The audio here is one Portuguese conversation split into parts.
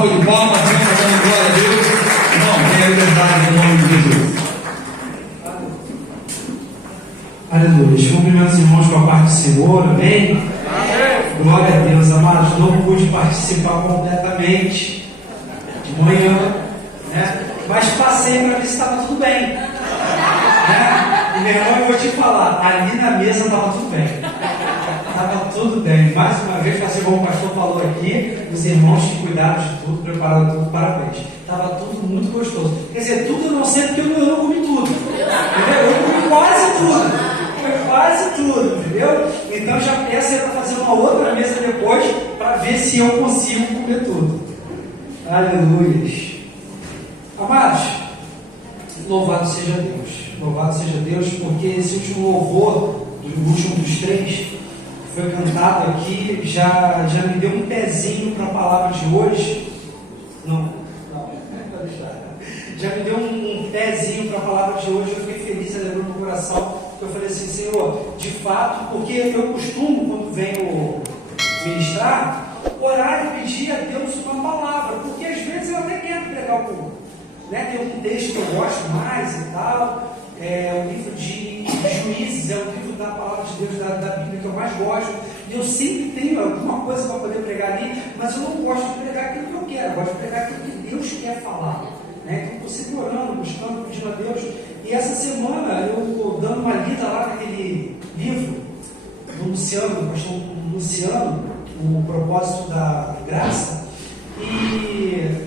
salva de palmas, Senhor, dando glória a Deus. Não, tenha liberdade no nome de Jesus. Aleluia. Cumprimento os irmãos com a parte do Senhor, amém? Amém. Glória a Deus, amados. Não pude participar completamente de manhã, né? Mas passei para ver se estava tudo bem, né? E meu irmão, eu vou te falar, ali na mesa estava tudo bem. Estava tudo bem. Mais uma vez, assim como o pastor falou aqui, os irmãos que cuidaram de tudo, prepararam tudo, parabéns. Estava tudo muito gostoso. Quer dizer, tudo eu não sei porque eu não comi tudo. Entendeu? Eu comi quase tudo. Foi quase tudo, entendeu? Então já peço para fazer uma outra mesa depois para ver se eu consigo comer tudo. Aleluia. Amados, louvado seja Deus. Louvado seja Deus, porque esse último louvor, do último dos 3, que foi cantado aqui, já me deu um pezinho para a palavra de hoje. Não pode deixar. Já me deu um pezinho para a palavra de hoje. Eu fiquei feliz, aleluia, no coração. Eu falei assim, Senhor, de fato, porque eu costumo, quando venho ministrar, orar e pedir a Deus uma palavra, porque às vezes eu até quero pregar o povo, né? Tem um texto que eu gosto mais e tal, é o livro de Juízes, é o livro da palavra de Deus, da Bíblia que eu mais gosto, e eu sempre tenho alguma coisa para poder pregar ali, mas eu não gosto de pregar aquilo que eu quero, eu gosto de pregar aquilo que Deus quer falar. Então eu estou sempre orando, buscando, pedindo a Deus. E essa semana eu estou dando uma lida lá naquele livro do Luciano, do pastor Luciano, O Propósito da Graça, e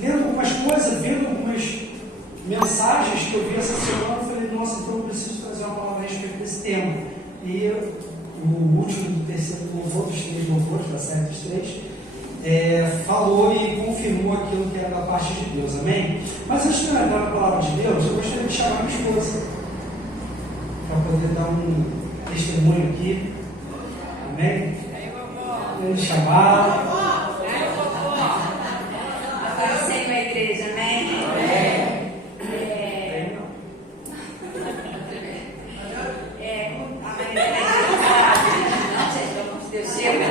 lendo algumas coisas, vendo algumas mensagens que eu vi essa semana, eu falei, nossa, então eu preciso trazer uma palavra a respeito desse tema. E o último do terceiro louvor, dos 3 louvores, da série dos 3, falou e confirmou aquilo que era da parte de Deus, amém? Mas antes de eu entrar na palavra de Deus, eu gostaria de chamar minha esposa para poder dar um testemunho aqui, amém? Ele chamar. Aparecendo na igreja, amém? A maioria da igreja sabe, não, gente, pelo amor de Deus, chega.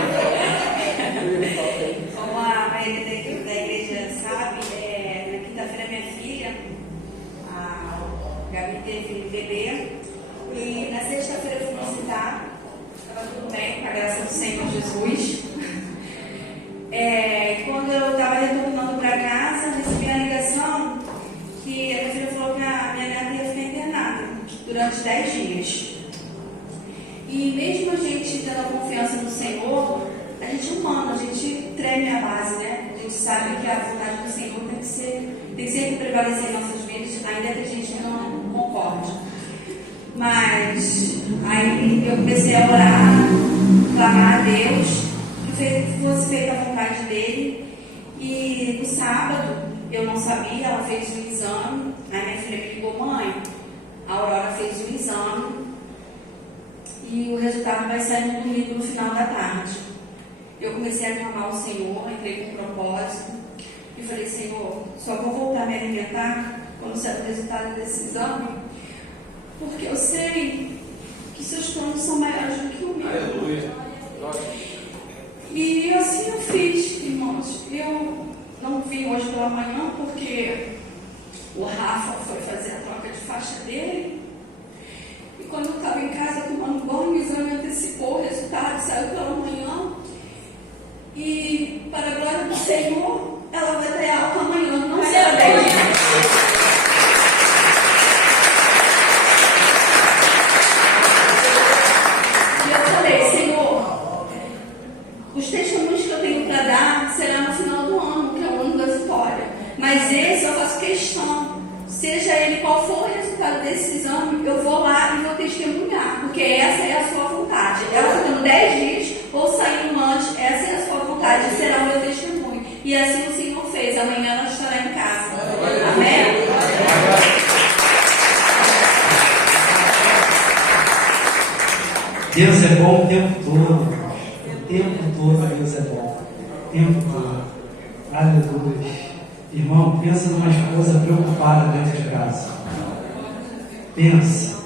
Como a maioria da igreja sabe, na quinta-feira minha filha, a Gabi, teve bebê, e na sexta-feira eu fui visitar, estava tudo bem, com a graça do Senhor Jesus. Quando eu estava retornando para casa, recebi a ligação que a minha filha falou que a minha neta ia ficar internada durante 10 dias. E mesmo a gente tendo a confiança no Senhor, a gente é humano, a gente treme a base, né? A gente sabe que a vontade do Senhor tem que sempre prevalecer em nossas vidas, ainda que a gente não concorde. Mas aí eu comecei a orar, clamar a Deus, que fosse feita a vontade dele. E no sábado, eu não sabia, ela fez um exame, aí minha filha me ligou, mãe, a Aurora fez um exame e o resultado vai sair no domingo no final da tarde. Eu comecei a clamar ao Senhor, entrei com um propósito e falei, Senhor, só vou voltar a me alimentar quando sair o resultado desse exame, porque eu sei que seus planos são maiores do que o meu. Aleluia. E assim eu fiz, irmãos. Eu não vim hoje pela manhã porque o Rafa foi fazer a troca de faixa dele. E quando eu estava em casa tomando banho, o exame antecipou, o resultado saiu pela manhã. E para a glória do Senhor, ela vai ter alta amanhã, não será 10 dias. E eu falei, Senhor, os testemunhos que eu tenho para dar será no final do ano, que é o ano da vitória. Mas esse eu faço questão, seja ele qual for o resultado desse exame, eu vou lá e vou testemunhar, porque essa é a sua vontade. Ela ficando 10 dias ou saindo antes, essa é a sua vontade, será o meu testemunho. E assim o Senhor fez, amanhã ela estará em casa. Amém? Deus é bom o tempo todo. O tempo todo Deus é bom. O tempo todo. Aleluia. Irmão, pensa numa esposa preocupada dentro de casa. Pensa.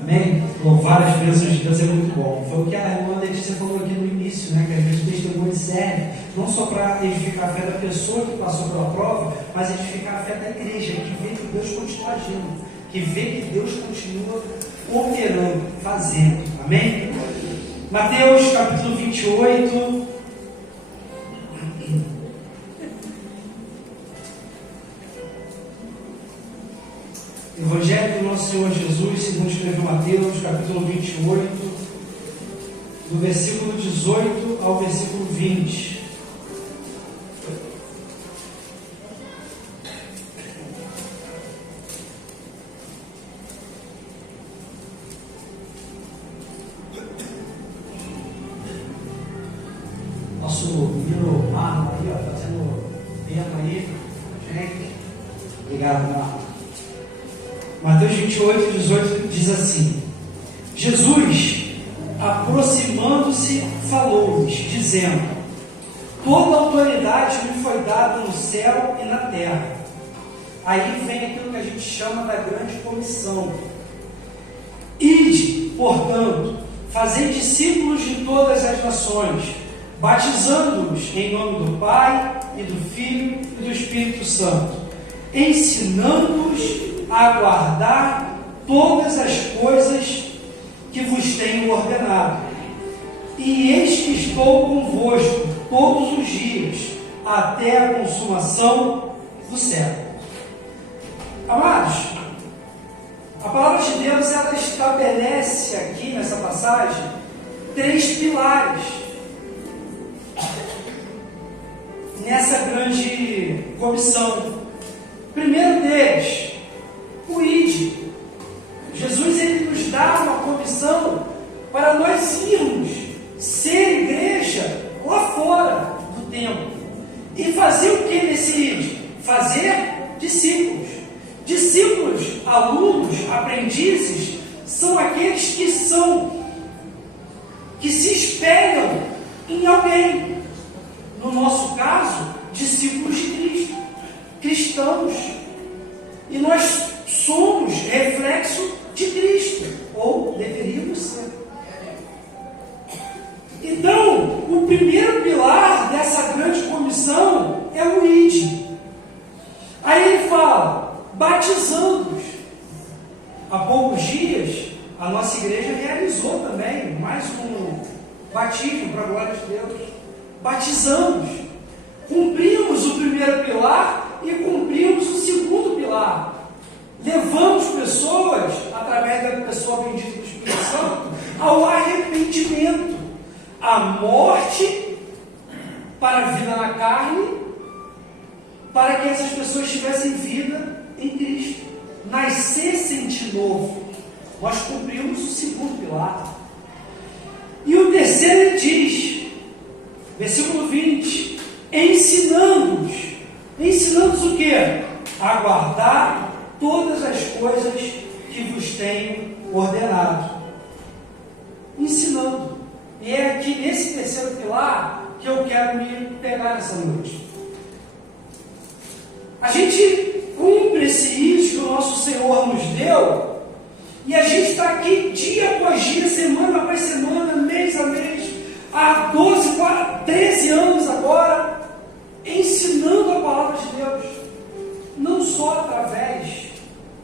Amém? Louvar as bênçãos de Deus é muito bom. Foi o que a irmã Letícia falou aqui no início, né? Que às vezes o testemunho serve. não só para edificar a fé da pessoa que passou pela prova, mas edificar a fé da igreja, que vê que Deus continua agindo, que vê que Deus continua operando, fazendo. Amém? Mateus capítulo 28. Evangelho do nosso Senhor Jesus, segundo escreveu Mateus, capítulo 28, do versículo 18 ao versículo 20. Nosso menino Marlon aí, ó, fazendo tema aí, gente. Obrigado, Marlon. Mateus 28, 18 diz assim: Jesus, aproximando-se, falou-lhes, dizendo: toda autoridade me foi dada no céu e na terra. Aí vem aquilo que a gente chama da grande comissão. Ide, portanto, fazei discípulos de todas as nações, batizando-os em nome do Pai, e do Filho e do Espírito Santo, ensinando-os a guardar todas as coisas que vos tenho ordenado. E eis que estou convosco todos os dias, até a consumação do século. Amados, a palavra de Deus, ela estabelece aqui nessa passagem 3 pilares nessa grande comissão. O primeiro deles, o ID. Jesus, ele nos dá uma comissão para nós irmos ser igreja lá fora do templo. E fazer o que nesse ID? Fazer discípulos. Discípulos, alunos, aprendizes, são aqueles que se espelham em alguém. No nosso caso, discípulos de Cristo, cristãos. E nós somos reflexo de Cristo, ou deveríamos ser. Então, o primeiro pilar dessa grande comissão é o ID. Aí ele fala, batizando-os. Há poucos dias, a nossa igreja realizou também mais um batismo para a glória de Deus. Batizamos. Cumprimos o primeiro pilar e cumprimos o segundo pilar. Levamos pessoas, através da pessoa bendita do Espírito Santo, ao arrependimento, à morte para a vida na carne, para que essas pessoas tivessem vida em Cristo, nascessem de novo. Nós cumprimos o segundo pilar. E o terceiro ele diz, versículo 20, ensinando-os. Ensinando-os o quê? A guardar todas as coisas que vos tenho ordenado. Ensinando. E é aqui nesse terceiro pilar que eu quero me pegar nessa noite. A gente cumpre esse isso que o nosso Senhor nos deu, e a gente está aqui dia após dia, semana após semana, mês a mês, há 12, 13 anos agora, ensinando a palavra de Deus, não só através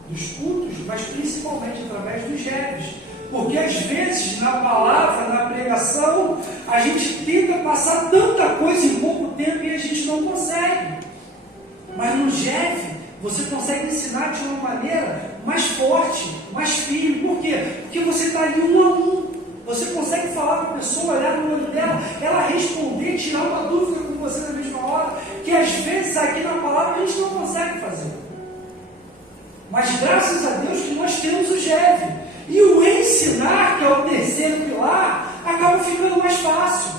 dos cultos, mas principalmente através dos GEBs, porque às vezes na palavra, na pregação, a gente tenta passar tanta coisa em pouco tempo e a gente não consegue. Mas no GEV, você consegue ensinar de uma maneira mais forte, mais firme. Por quê? Porque você está ali um a um. Você consegue falar para a pessoa, olhar no olho dela, ela responder, tirar uma dúvida com você na mesma hora, que às vezes aqui na palavra a gente não consegue fazer. Mas graças a Deus que nós temos o GEV. E o ensinar, que é o terceiro pilar, acaba ficando mais fácil.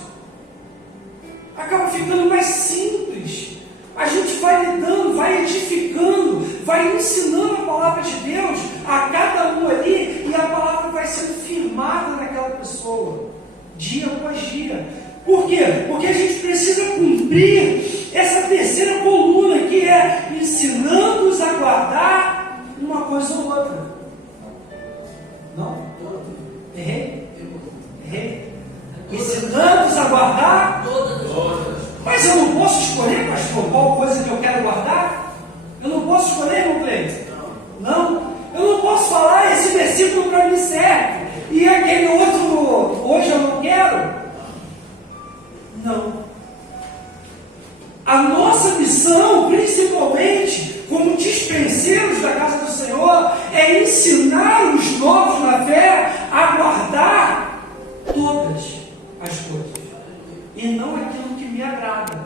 Acaba ficando mais simples. A gente vai lidando, vai edificando, vai ensinando a palavra de Deus a cada um ali, e a palavra vai sendo firmada naquela pessoa, dia após dia. Por quê? Porque a gente precisa cumprir essa terceira coluna, que é ensinando-os a guardar uma coisa ou outra. Não? Errei? Ensinando-os a guardar todas. Mas eu certo. E aquele outro, hoje eu não quero. Não. A nossa missão, principalmente, como dispenseiros da casa do Senhor, é ensinar os novos na fé a guardar todas as coisas, e não aquilo que me agrada.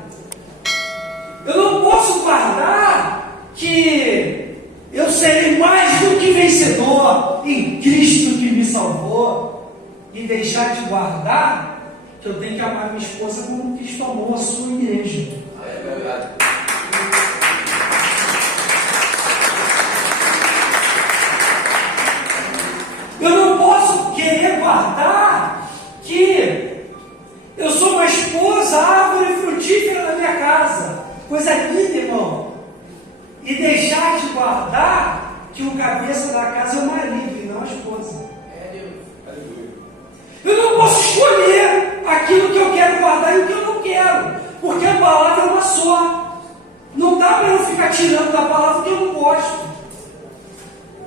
Eu não posso guardar que eu serei mais do que vencedor em Cristo que me salvou, e deixar de guardar que eu tenho que amar minha esposa como Cristo amou a sua igreja. É verdade. Eu não posso querer guardar que eu sou uma esposa, árvore frutífera na minha casa, coisa linda, irmão, e deixar de guardar que o cabeça da casa é o marido e não a esposa. Eu não posso escolher aquilo que eu quero guardar e o que eu não quero, porque a palavra é uma só. Não dá para eu ficar tirando da palavra que eu não gosto.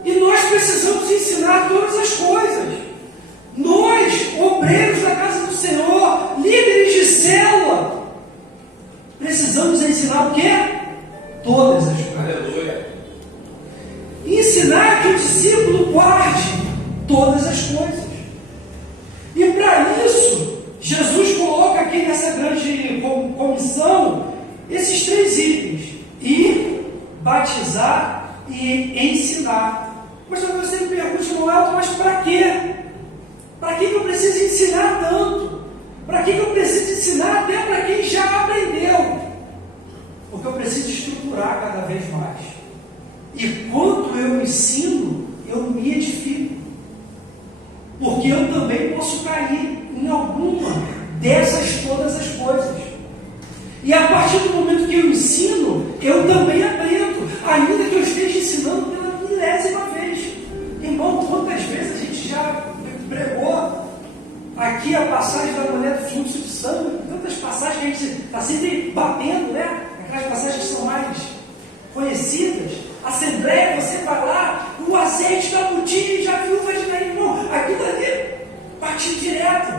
E nós precisamos ensinar todas as coisas. Nós, obreiros da casa do Senhor, líderes de célula, precisamos ensinar o quê? Todas as coisas. Aleluia. Ensinar que o discípulo guarde todas as coisas. E para isso, Jesus coloca aqui nessa grande comissão esses 3 itens: ir, batizar e ensinar. Mas você me pergunta, Noel, mas para quê? Para que eu preciso ensinar tanto? Para que eu preciso ensinar até para quem já aprendeu? Porque eu preciso estruturar cada vez mais. E quando eu ensino, eu me edifico. Porque eu também posso cair em alguma dessas todas as coisas. E a partir do momento que eu ensino, eu também aprendo, ainda que eu esteja ensinando pela 1000ª vez. Irmão, quantas vezes a gente já pregou aqui a passagem da mulher do fluxo de sangue, tantas passagens que a gente está sempre batendo, né? Aquelas passagens que são mais conhecidas. Assembleia, você vai lá, o azeite da botija, já viúva de Naim, irmão, aquilo ali, partiu direto.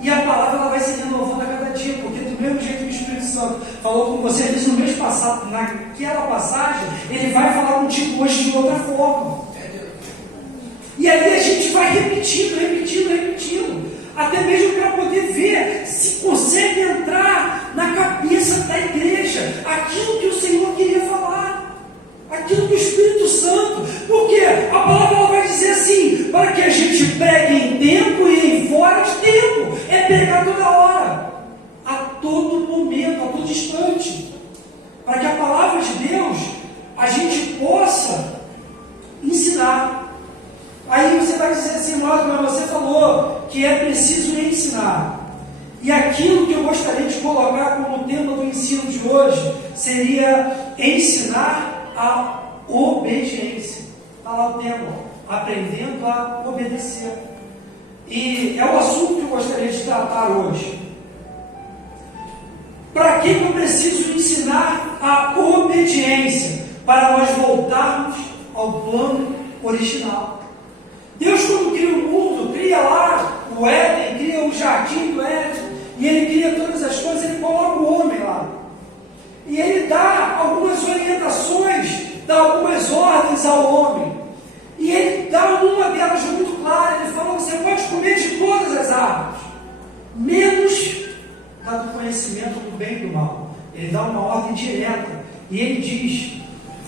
E a palavra ela vai se renovando a cada dia, porque do mesmo jeito que o Espírito Santo falou com você, às vezes no mês passado, naquela passagem, ele vai falar contigo hoje de outra forma. E aí a gente vai repetindo, até mesmo para poder ver se consegue entrar na cabeça da igreja aquilo que o Senhor queria falar, aquilo que o Espírito Santo, porque a palavra ela vai dizer assim, para que a gente pregue em tempo e em fora de tempo, é pregar toda hora, a todo momento, a todo instante, para que a palavra de Deus a gente possa ensinar. Aí você vai dizer assim, mas você falou que é preciso ensinar. E aquilo que eu gostaria de colocar como tema do ensino de hoje seria ensinar a obediência. Está lá o tema, aprendendo a obedecer. E é o assunto que eu gostaria de tratar hoje. Para que eu preciso ensinar a obediência? Para nós voltarmos ao plano original. Deus, quando cria o mundo, cria lá o Éden, cria o jardim do Éden, e Ele cria todas as coisas, Ele coloca o homem lá. E Ele dá algumas orientações, dá algumas ordens ao homem. E Ele dá uma delas muito clara, Ele fala, você pode comer de todas as árvores, menos da do conhecimento do bem e do mal. Ele dá uma ordem direta, e Ele diz,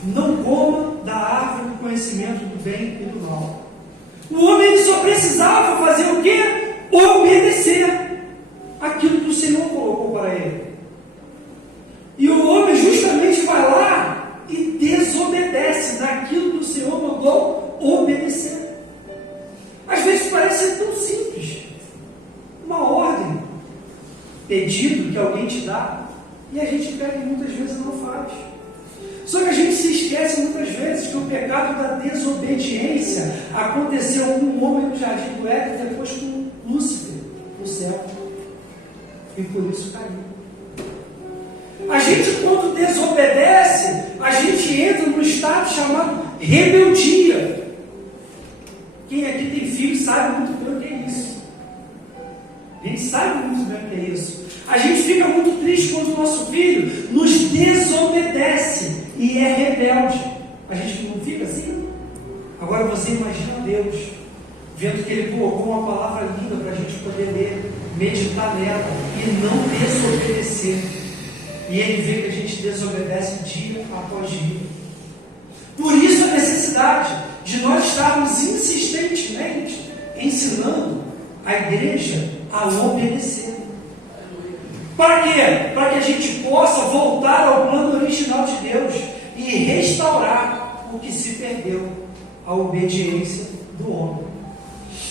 não coma da árvore do conhecimento do bem e do mal. O homem só precisava fazer o quê? Obedecer aquilo que o Senhor colocou para ele. E o homem justamente vai lá e desobedece naquilo que o Senhor mandou obedecer. Às vezes parece ser tão simples. Uma ordem, pedido que alguém te dá, e a gente pega e muitas vezes não faz. Só que a gente se esquece muitas vezes que o pecado da desobediência aconteceu com o homem no jardim do Éden e depois com Lúcifer no céu. E por isso caiu. A gente, quando desobedece, a gente entra num estado chamado rebeldia. Quem aqui tem filho sabe muito bem o que é isso. A gente sabe muito bem o que é isso. A gente fica muito triste quando o nosso filho nos desobedece e é rebelde. A gente não fica assim? Agora você imagina Deus, vendo que Ele colocou uma palavra linda para a gente poder ler, meditar nela e não desobedecer. E Ele vê que a gente desobedece dia após dia. Por isso a necessidade de nós estarmos insistentemente ensinando a igreja a obedecer. Para quê? Para que a gente possa voltar ao plano original de Deus e restaurar o que se perdeu, a obediência do homem.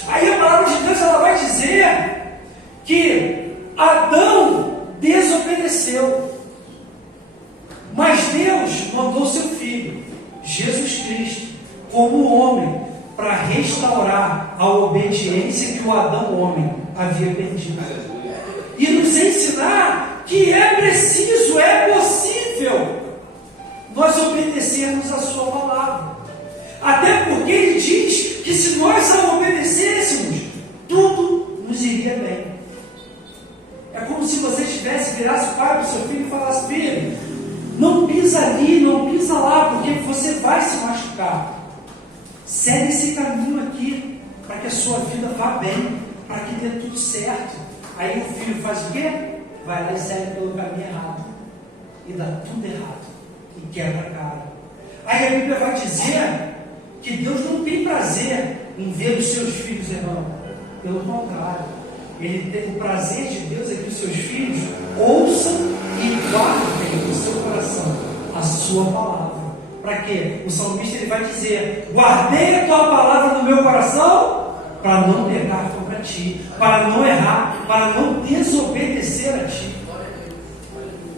Aí a palavra de Deus ela vai dizer que Adão desobedeceu, mas Deus mandou seu Filho, Jesus Cristo, como homem, para restaurar a obediência que o Adão homem havia perdido. E nos ensinar que é preciso, é possível nós obedecermos a sua palavra. Até porque ele diz que se nós a obedecêssemos, tudo nos iria bem. É como se você virasse o pai do seu filho e falasse: filho, não pisa ali, não pisa lá, porque você vai se machucar. Segue esse caminho aqui, para que a sua vida vá bem, para que dê tudo certo. Aí o filho faz o quê? Vai lá e segue pelo caminho errado. E dá tudo errado. E quebra a cara. Aí a Bíblia vai dizer que Deus não tem prazer em ver os seus filhos errando. Pelo contrário. Ele tem o prazer de Deus é que os seus filhos ouçam e guardem no seu coração a sua palavra. Para quê? O salmista ele vai dizer: guardei a tua palavra no meu coração, para não pecar contra ti, para não errar, para não desobedecer a ti.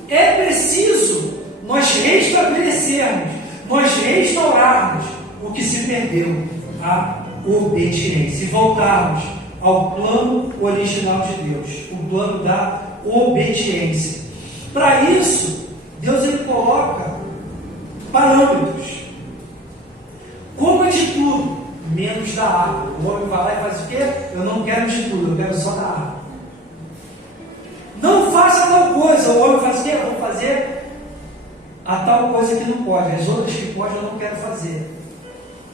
É preciso nós restabelecermos, nós restaurarmos o que se perdeu, a obediência, e voltarmos ao plano original de Deus, o plano da obediência. Para isso, Deus ele coloca parâmetros. Coma de tudo, menos da árvore. O homem vai lá e faz o quê? Eu não quero de tudo, eu quero só da árvore. Não faça tal coisa. O homem faz o quê? Eu vou fazer a tal coisa que não pode. As outras que pode eu não quero fazer.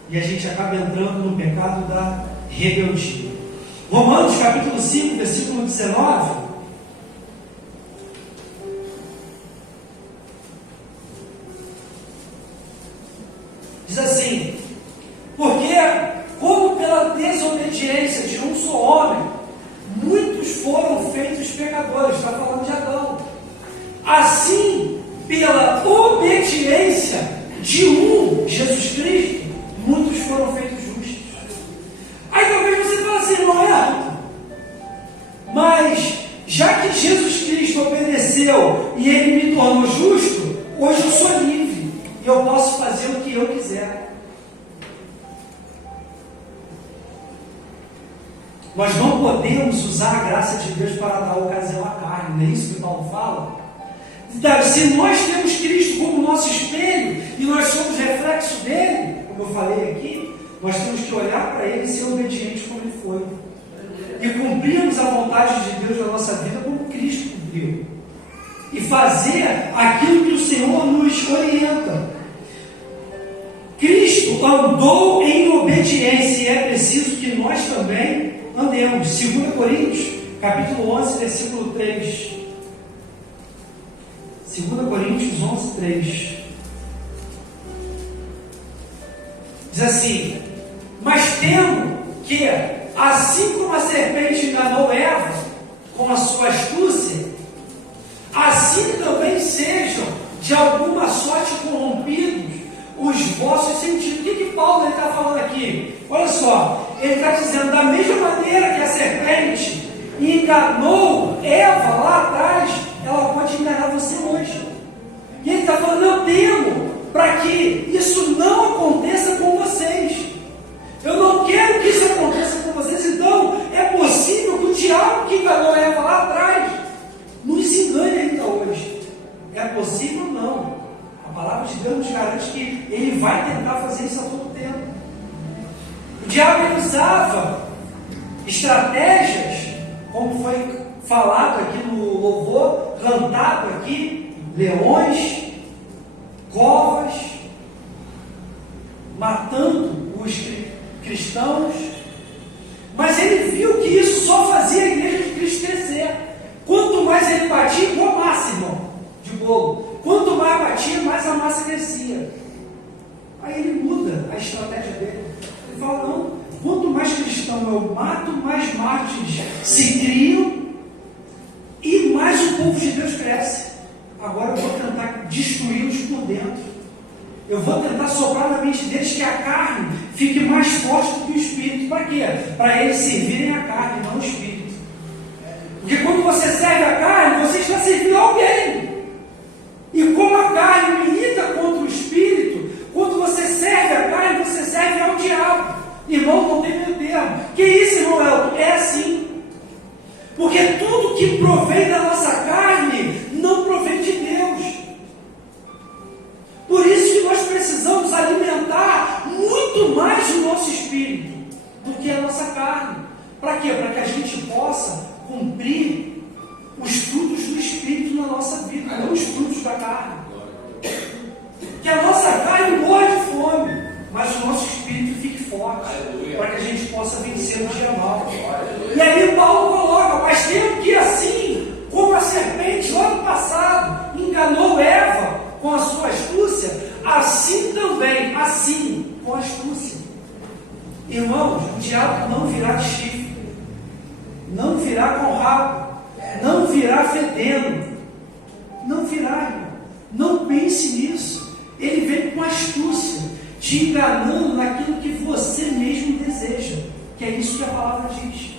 E a gente acaba entrando no pecado da rebeldia. Romanos capítulo 5, versículo 19. Diz assim: porque como pela desobediência de um só homem, muitos foram feitos pecadores. Está falando de Adão. Assim, pela obediência de um, Jesus Cristo, muitos foram feitos justos. Aí talvez você fale assim: não é? Mas já que Jesus Cristo obedeceu e Ele me tornou justo, hoje eu sou livre e eu posso fazer o que eu quiser. Nós não podemos usar a graça de Deus para dar ocasião à carne, não é isso que Paulo fala? Então, se nós temos Cristo como nosso espelho e nós somos reflexo dele, como eu falei aqui, nós temos que olhar para ele e ser obediente como ele foi. E cumprirmos a vontade de Deus na nossa vida como Cristo cumpriu. E fazer aquilo que o Senhor nos orienta. Cristo andou em obediência e é preciso que nós também andemos. 2 Coríntios, capítulo 11, versículo 3. 2 Coríntios 11, 3. Diz assim: mas temo que, assim como a serpente enganou Eva com a sua astúcia, assim também sejam de alguma sorte corrompidos os vossos sentidos. O que Paulo está falando aqui? Olha só, ele está dizendo: da mesma maneira que a serpente enganou Eva lá atrás, ela pode enganar você hoje. E ele está falando: eu temo para que isso não aconteça com vocês. Eu não quero que isso aconteça com vocês. Então é possível que o diabo que enganou Eva lá atrás nos engane ainda hoje. É possível? Não. A palavra de Deus nos garante que ele vai tentar fazer isso a todo tempo. O diabo ele usava estratégias, como foi falado aqui no louvor, cantado aqui, leões, covas, matando os cristãos, mas ele viu que isso só fazia a igreja de Cristo crescer. Quanto mais ele batia, igual massa, irmão, de bolo. Quanto mais batia, mais a massa crescia. Aí ele muda a estratégia dele. Ele fala, não, quanto mais cristão eu mato, mais mártires se criam e mais o povo de Deus cresce. Agora eu vou tentar destruí-los por dentro. Eu vou tentar soprar na mente deles que a carne fique mais forte do que o espírito. Para quê? Para eles servirem a carne, não o espírito. Porque quando você serve a carne, você está servindo alguém. E como a carne milita contra o espírito, quando você serve a carne, você serve ao diabo. Irmão, não tem meio termo. Que isso, irmão Elton? É assim. Porque tudo que provém da nossa carne não provém de Deus. Por isso que nós precisamos alimentar muito mais o nosso espírito do que a nossa carne. Para quê? Para que a gente possa cumprir os frutos do espírito na nossa vida, não os frutos da carne. Que a nossa carne morre de fome, mas o nosso espírito fique forte, para que a gente possa vencer o dia mal. E aí Paulo coloca, mas temos que assim, como a serpente no ano passado enganou Eva com a sua astúcia, assim também, assim, com a astúcia. Irmãos, o diabo não virá de chifre, não virá com rabo, não virá fedendo, não virá, irmão. Não pense nisso. Ele vem com astúcia, te enganando naquilo que você mesmo deseja, que é isso que a palavra diz.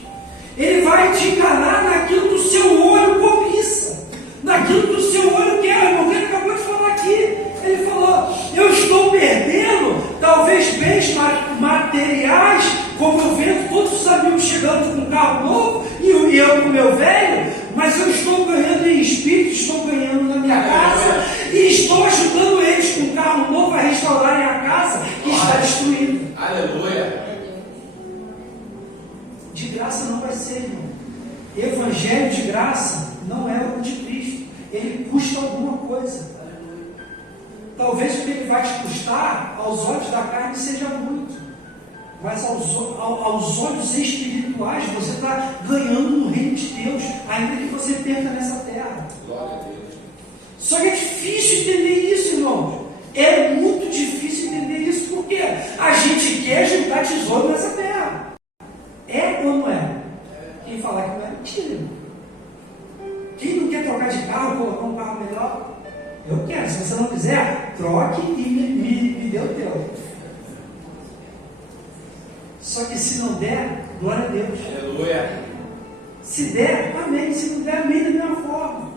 Ele vai te enganar naquilo que o seu olho cobiça, naquilo que o seu olho quer, irmão. Ele acabou de falar aqui. Ele falou, eu estou perdendo talvez bens materiais, como eu vendo todos os amigos chegando com um carro novo e eu com o meu velho, mas eu estou ganhando em espírito, estou ganhando na minha casa e estou ajudando eles com um carro novo a restaurarem a casa que está destruída. Aleluia. De graça não vai ser, irmão. Evangelho de graça não é o de Cristo. Ele custa alguma coisa. Talvez o que ele vai te custar, aos olhos da carne, seja muito. Mas aos olhos espirituais, você está ganhando no reino de Deus, ainda que você perca nessa terra. Só que é difícil entender isso, irmãos. É muito difícil entender isso, porque a gente quer juntar tesouro nessa terra. É ou não é? Quem falar que não é, mentira, irmão. Quem não quer trocar de carro, colocar um carro melhor? Eu quero. Se você não quiser, troque e me dê o teu. Só que se não der, glória a Deus. Aleluia. Se der, amém. Se não der, amém da mesma forma.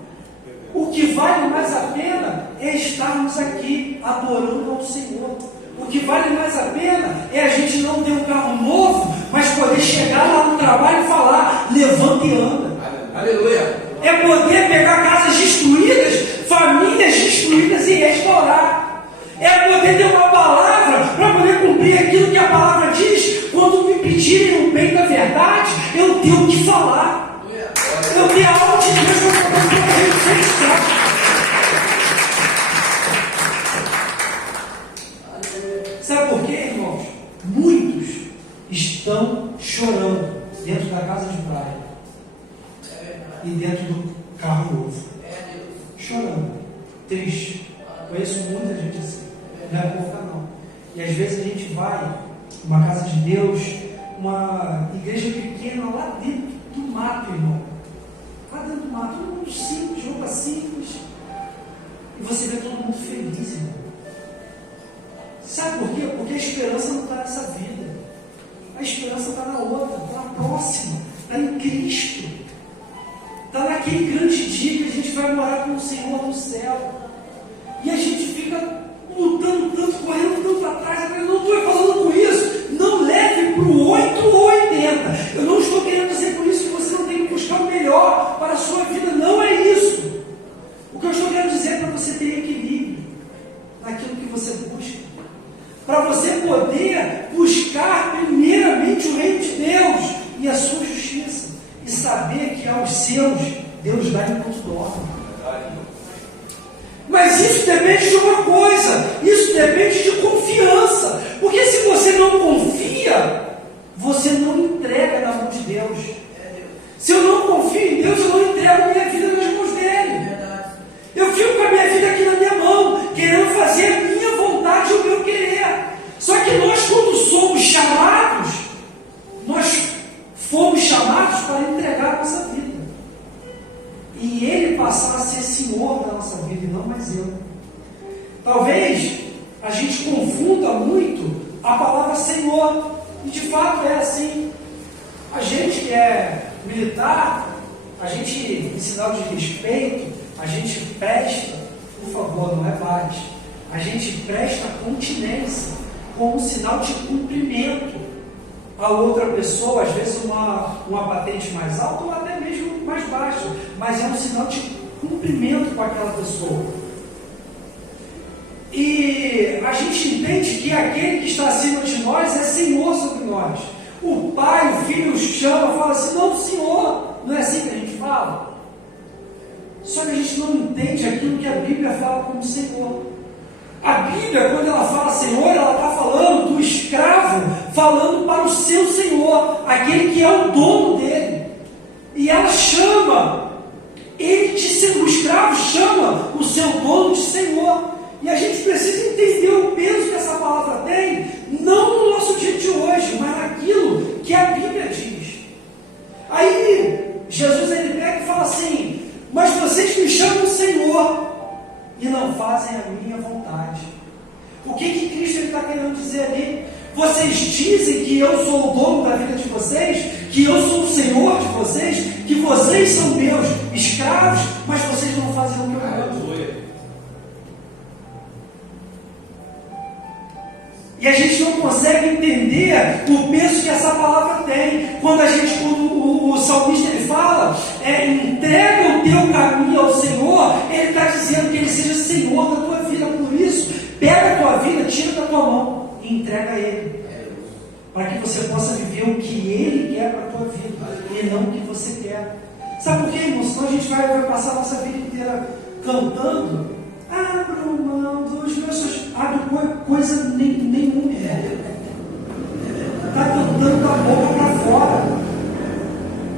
O que vale mais a pena é estarmos aqui adorando ao Senhor. O que vale mais a pena é a gente não ter um carro novo, mas poder chegar lá no trabalho e falar, levanta e anda. Aleluia. É poder pegar casas destruídas, famílias destruídas e restaurar. É poder ter uma palavra para poder cumprir aquilo que a palavra diz. Quando me pedirem o bem da verdade, eu tenho que falar. Eu tenho algo de Deus para poder registrar. Sabe por quê, irmãos? Muitos estão chorando dentro da casa de praia e dentro do carro novo. Chorando, triste. Conheço muita gente assim. Não é pouca não. E às vezes a gente vai uma casa de Deus, uma igreja pequena lá dentro do mato, irmão. Lá dentro do mato, todo mundo simples, roupa simples. E você vê todo mundo feliz, irmão. Sabe por quê? Porque a esperança não está nessa vida. A esperança está na outra, está na próxima, está em Cristo. Está naquele grande dia que a gente vai morar com o Senhor no céu. E a gente fica lutando tanto, correndo tanto atrás. Eu não estou falando com isso. Não leve para o 8 ou 80. Eu não estou querendo dizer com isso que você não tem que buscar o melhor para a sua vida. Não é isso. O que eu estou querendo dizer é para você ter equilíbrio naquilo que você busca. Para você poder buscar primeiramente o reino de Deus e a sua seus, Deus dá enquanto dorme. Mas isso depende de uma coisa, isso depende de confiança. Porque se você não confia, você não entrega na mão de Deus. Se eu não confio em Deus, eu não entrego a minha vida nas mãos dele. Eu fico com a minha vida aqui na minha mão, querendo fazer a minha vontade e o meu querer. Só que nós, quando somos chamados, nós fomos chamados para entregar a nossa vida. E Ele passar a ser Senhor da nossa vida e não mais eu. Talvez a gente confunda muito a palavra Senhor. E de fato é assim. A gente que é militar, a gente, em sinal de respeito, a gente presta, por favor, não é bate, a gente presta continência como um sinal de cumprimento a outra pessoa, às vezes uma patente mais alta ou até mesmo mais baixa, mas é um sinal de cumprimento com aquela pessoa. E a gente entende que aquele que está acima de nós é Senhor sobre nós. O pai, o filho chama, fala assim, não, Senhor, não é assim que a gente fala? Só que a gente não entende aquilo que a Bíblia fala como Senhor. A Bíblia, quando ela fala Senhor, ela está falando do escravo, falando para o seu Senhor, aquele que é o dono dele. E ela chama, o escravo chama o seu dono de Senhor. E a gente precisa entender o peso que essa palavra tem, não no nosso dia de hoje, mas naquilo que a Bíblia diz. Aí, Jesus ele pega e fala assim, mas vocês me chamam Senhor e não fazem a minha vontade. O que Cristo está querendo dizer ali? Vocês dizem que eu sou o dono da vida de vocês, que eu sou o Senhor de vocês, que vocês são meus escravos, mas vocês não fazem o que eu mando. E a gente não consegue entender o peso que essa palavra tem. Quando o salmista ele fala, entrega o teu caminho ao Senhor, ele está dizendo que ele seja Senhor da tua vida. Por isso, pega a tua vida, tira da tua mão e entrega a Ele. Para que você possa viver o que Ele quer para a tua vida e não o que você quer. Sabe por quê, irmão? Senão a gente vai passar a nossa vida inteira cantando. Abro mão dos meus sonhos. Abre coisa nenhuma. Está cantando da boca para fora.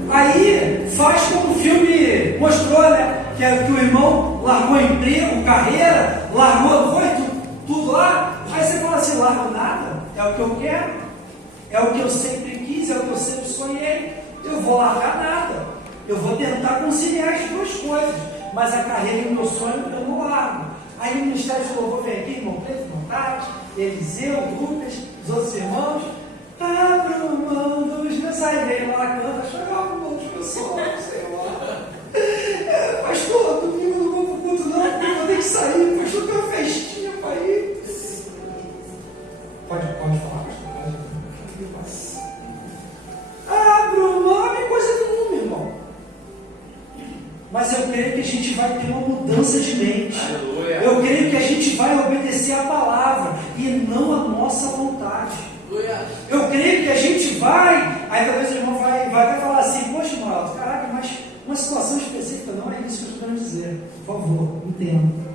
Aí faz como o filme mostrou, né? Que o irmão largou emprego, carreira, largou tudo lá. Aí você fala assim, largo nada, é o que eu quero, é o que eu sempre quis, é o que eu sempre sonhei. Eu vou largar nada. Eu vou tentar conciliar as duas coisas. Mas a carreira e o meu sonho eu não largo. Aí o Ministério de Louvor vem aqui, irmão Preto, irmão Tati, Eliseu, Lucas, os outros irmãos. Abro mão dos meus. Aí vem lá, canta, abro mão dos meus sonhos, Senhor. Pastor, domingo não vou pro culto não, porque eu vou ter que sair. Pastor, tem uma festinha para ir. Pode falar, pastor. Abro mão, não é coisa nenhuma, irmão. Mas eu creio que a gente vai ter uma mudança de mente. Aleluia. Eu creio que a gente vai obedecer a palavra e não a nossa vontade. Aleluia. Eu creio que a gente vai. Aí talvez o irmão vai até falar assim: poxa, irmão, caraca, mas uma situação específica. Não é isso que eu estou querendo dizer. Por favor, entenda.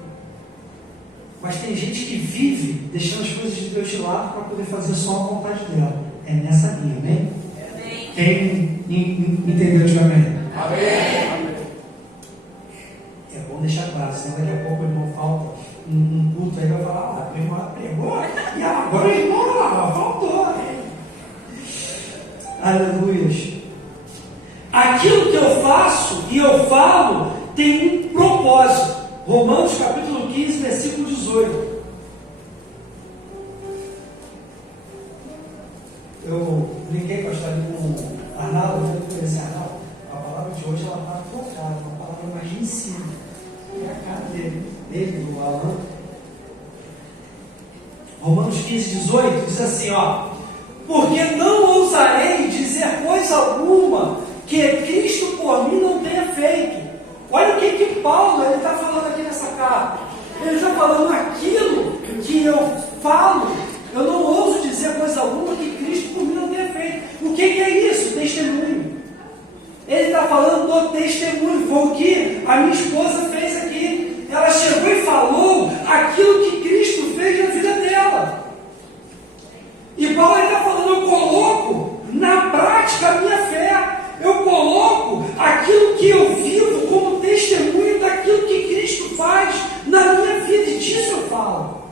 Mas tem gente que vive deixando as coisas de Deus de lado para poder fazer só a vontade dela. É nessa linha, né? Amém? Quem entendeu, diga amém. Amém. É bom deixar claro, senão daqui a pouco o irmão falta um culto aí, vai falar, a irmã pregou, e agora o irmão lá, faltou. Aleluias. Aquilo que eu faço e eu falo tem um propósito. Romanos capítulo 15, versículo 18. Eu brinquei com a história com o Arnaldo, eu falei assim, Arnaldo, a palavra de hoje ela está focada, uma palavra mais de ensino. É a cara dele, do Alan. Romanos 15, 18 diz assim, ó: porque não ousarei dizer coisa alguma que Cristo por mim não tenha feito. Olha o que Paulo está falando aqui nessa carta. Ele está falando aquilo que eu falo, eu não ouso dizer coisa alguma que Cristo por mim não tenha feito. O que é isso? Testemunho. Ele está falando do testemunho, foi o que a minha esposa fez aqui. Ela chegou e falou aquilo que Cristo fez na vida dela. E Paulo está falando, eu coloco na prática a minha fé. Eu coloco aquilo que eu vivo como testemunho daquilo que Cristo faz na minha vida. E disso eu falo.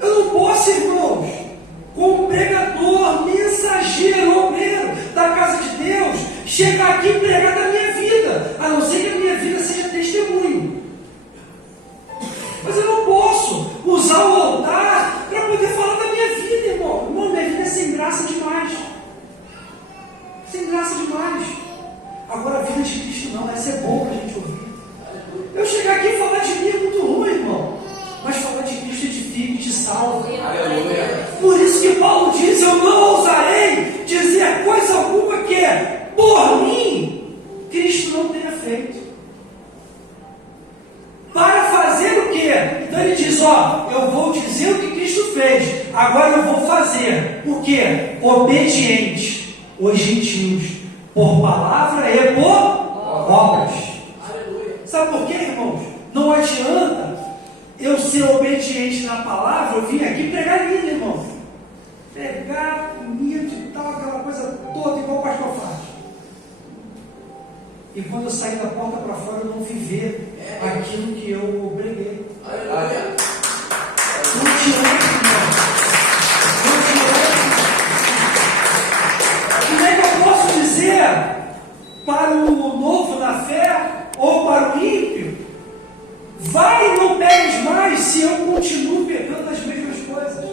Eu não posso, irmãos, como pregador, mensageiro, obreiro da casa de Deus, chegar aqui e pregar da minha vida, a não ser que a minha vida seja testemunho. Mas eu não posso usar o altar para poder falar da minha vida, irmão. Irmão, minha vida é sem graça demais. Sem graça demais. Agora a vida de Cristo não, essa é boa para a gente ouvir. Eu chegar aqui e falar de mim é muito ruim, irmão. Mas falar de Cristo edifica e te salva. Aleluia. Por isso que Paulo diz, eu não ousarei dizer coisa alguma que por mim Cristo não tenha feito. Para fazer o quê? Então ele diz, eu vou dizer o que Cristo fez, agora eu vou fazer o quê? Obediente os gentios, por palavra e por obras. Sabe por quê, irmãos? Não adianta eu ser obediente na palavra, eu vim aqui pregar minha, irmão. Pregar bonito e tal, aquela coisa toda igual o pastor faz. E quando eu sair da porta para fora, eu não viver aquilo que eu preguei. Não adianta, irmão. Como é que eu posso dizer para o novo na fé ou para o ímpio, vai e não pegues mais, se eu continuo pecando nas mesmas coisas?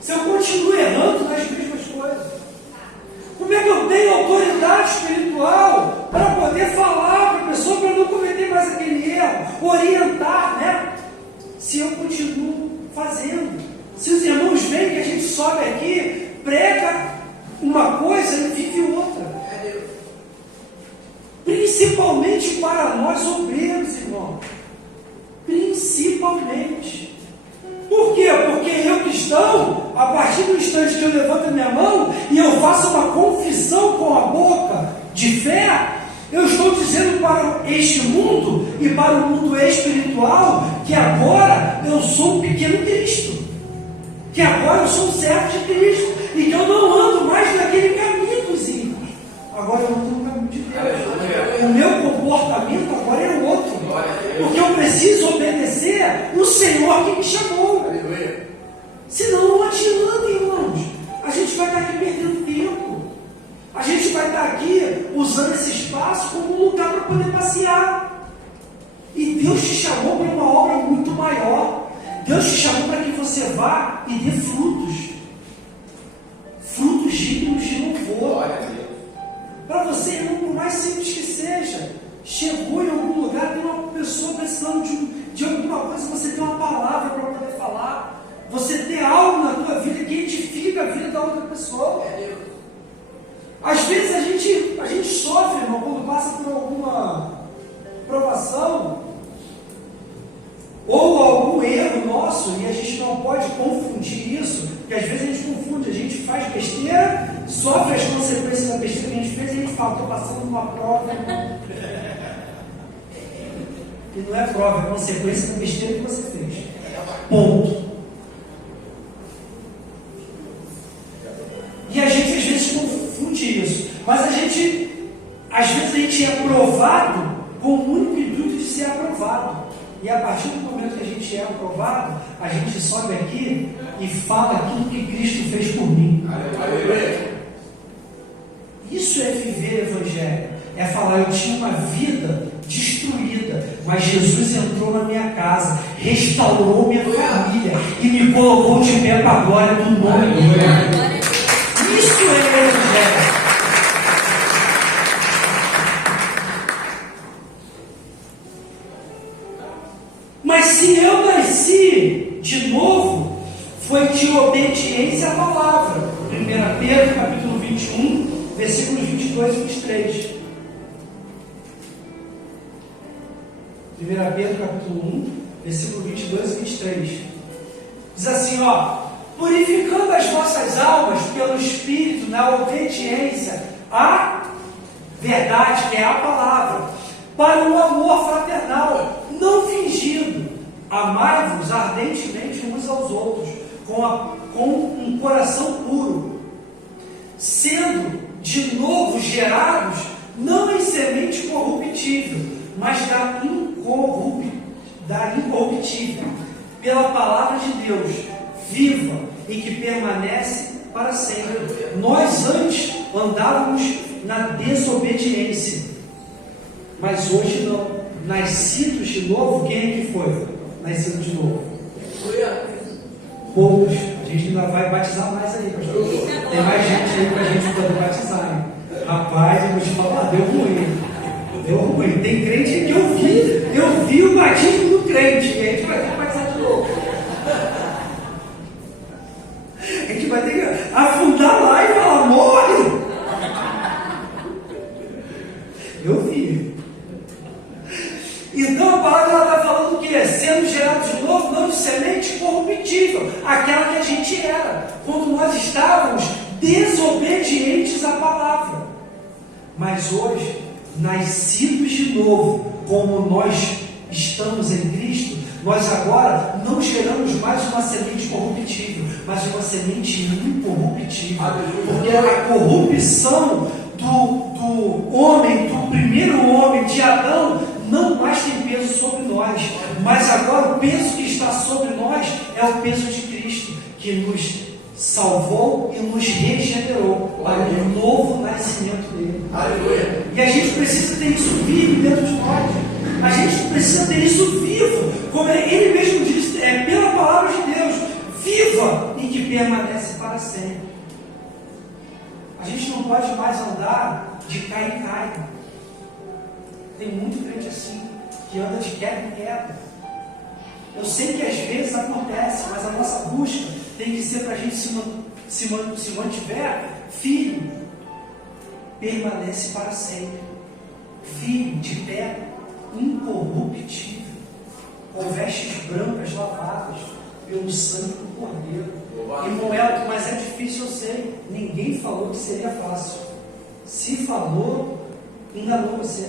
Se eu continuo errando nas mesmas coisas? Como é que eu tenho autoridade espiritual para poder falar para a pessoa para não cometer mais aquele erro, orientar, né? Se eu continuo fazendo. Se os irmãos veem que a gente sobe aqui, prega uma coisa e vive outra. Principalmente para nós obreiros, irmão. Principalmente. Por quê? Porque eu, cristão, a partir do instante que eu levanto a minha mão e eu faço uma confissão com a boca de fé, eu estou dizendo para este mundo e para o mundo espiritual que agora eu sou um pequeno Cristo, que agora eu sou um servo de Cristo e que eu não ando mais naquele caminho dos ímpios, agora eu ando no caminho de Deus. O meu comportamento agora é outro, porque eu preciso obedecer o Senhor que me chamou. Senão não adianta, irmãos. A gente vai estar aqui perdendo tempo. A gente vai estar aqui usando esse espaço como um lugar para poder passear. E Deus te chamou para uma obra muito maior. Deus te chamou para que você vá e dê frutos. Frutos dignos de louvor. Para você, irmão, por mais simples que seja, chegou em algum lugar, tem uma pessoa precisando de alguma coisa, você tem uma palavra para poder falar. Você tem algo na tua vida que edifica a vida da outra pessoa. Às vezes a gente sofre, irmão, quando passa por alguma provação ou algum erro nosso, e a gente não pode confundir isso, porque às vezes a gente confunde, a gente faz besteira, sofre as consequências da besteira que a gente fez e a gente fala, estou passando por uma prova. E não é prova, é consequência da besteira que você fez. Ponto. E a gente às vezes confunde isso. Mas às vezes a gente é aprovado com o único intuito de ser aprovado. E a partir do momento que a gente é aprovado, a gente sobe aqui e fala aquilo que Cristo fez por mim. Isso é viver o Evangelho. É falar, eu tinha uma vida destruída, mas Jesus entrou na minha casa, restaurou minha família e me colocou de pé para a glória do nome dele. Isso é o Evangelho. Mas se eu nasci de novo, foi de obediência à palavra. 1 Pedro capítulo 21, versículos 22 e 23. 1 Pedro capítulo 1, versículo 22 e 23. Diz assim, purificando as vossas almas pelo Espírito na obediência à verdade, que é a palavra, para o amor fraternal, não fingido. Amai-vos ardentemente uns aos outros, com um coração puro, sendo de novo gerados, não em semente corruptível, mas da incorruptível, pela palavra de Deus, viva e que permanece para sempre. Nós antes andávamos na desobediência, mas hoje não. Nascidos de novo, quem é que foi? Nascido de novo? Poucos. A gente ainda vai batizar mais aí, pastor. Tem mais gente aí para a gente poder batizar. Hein? Rapaz, eu vou te falar, deu ruim. Deu ruim. Tem crente que eu vi o batismo do crente, e a gente vai ter que batizar de novo. A gente vai ter que afundar lá e falar, morre! Eu vi. Então a palavra está falando o quê? Sendo gerado de novo, não de semente corruptível, aquela que a gente era, quando nós estávamos desobedientes à palavra. Mas hoje, nascidos de novo, como nós estamos em Cristo, nós agora não geramos mais uma semente corruptível, mas uma semente incorruptível. Porque a corrupção do homem, do primeiro homem, de Adão, não mais tem peso sobre nós, mas agora o peso que está sobre nós é o peso de Cristo, que nos salvou e nos regenerou para um novo nascimento dele. Aleluia. E a gente precisa ter isso vivo dentro de nós. A gente precisa ter isso vivo, como ele mesmo disse, pela palavra de Deus, viva e que permanece para sempre. A gente não pode mais andar de cai em cai. Tem muito crente assim, que anda de queda em queda. Eu sei que às vezes acontece, mas a nossa busca tem que ser para a gente se mantiver firme. Permanece para sempre. Firme, de pé, incorruptível, com vestes brancas lavadas pelo sangue do Cordeiro. Irmão Elton, mas é difícil, eu sei. Ninguém falou que seria fácil. Se falou, enganou você.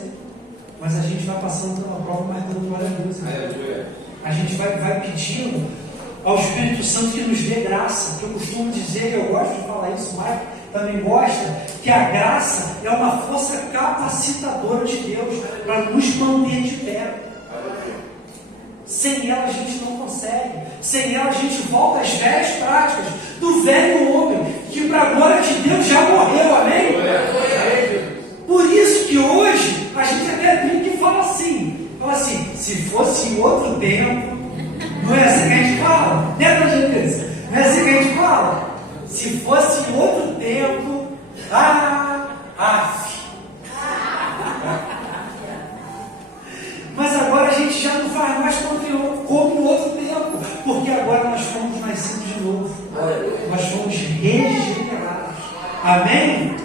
Mas a gente vai passando pela prova, mas dando glória a Deus. A gente vai pedindo ao Espírito Santo que nos dê graça. Que eu costumo dizer, eu gosto de falar isso, Mike também gosta, que a graça é uma força capacitadora de Deus para nos manter de pé. Sem ela a gente não consegue. Sem ela a gente volta às velhas práticas do velho homem, que para a glória de Deus já morreu, amém? Por isso que hoje a gente até brinca e fala assim, se fosse em outro tempo, não é assim que a gente fala? Não é assim que a gente fala? Se fosse em outro tempo, mas agora a gente já não faz mais como no outro tempo, porque agora nós fomos nascidos de novo, nós fomos regenerados, amém?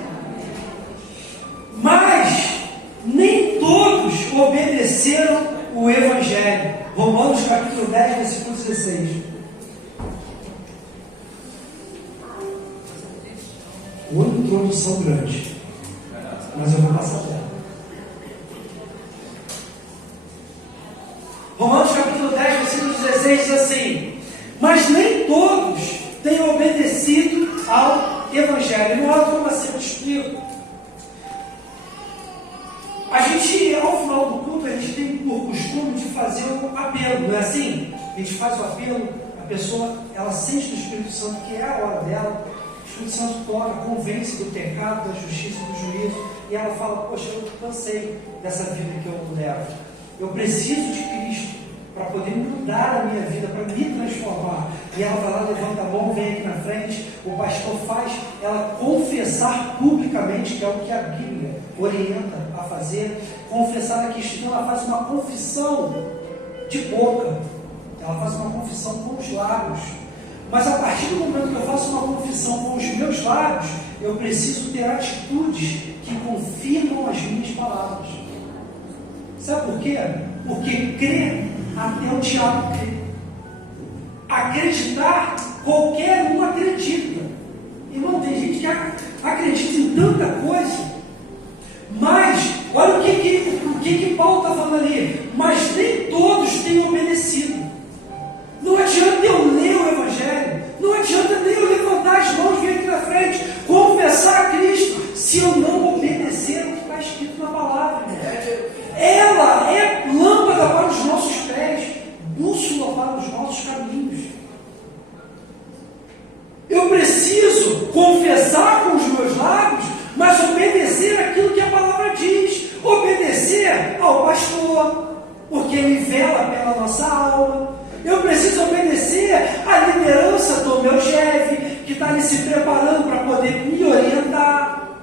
Mas nem todos obedeceram o Evangelho. Romanos capítulo 10, versículo 16. Outra introdução grande, mas eu vou passar dela. Romanos capítulo 10, versículo 16 diz assim: mas nem todos têm obedecido ao Evangelho. Não há como assim, eu te explico. A gente, ao final do culto, a gente tem por costume de fazer o apelo, não é assim? A gente faz o apelo, a pessoa, ela sente do Espírito Santo que é a hora dela, o Espírito Santo toca, convence do pecado, da justiça, do juízo, e ela fala, poxa, eu cansei dessa vida que eu levo. Eu preciso de Cristo para poder mudar a minha vida, para me transformar. E ela vai lá, levanta a mão, vem aqui na frente, o pastor faz ela confessar publicamente, que é o que a Bíblia orienta a fazer, confessar a Cristo. Então ela faz uma confissão de boca, ela faz uma confissão com os lábios. Mas a partir do momento que eu faço uma confissão com os meus lábios, eu preciso ter atitudes que confirmam as minhas palavras. Sabe por quê? Porque crer, até o diabo crê. Acreditar, qualquer um acredita. Irmão, tem gente que acredita em tanta coisa, mas porque Ele vela pela nossa alma. Eu preciso obedecer à liderança do meu chefe, que está ali se preparando para poder me orientar.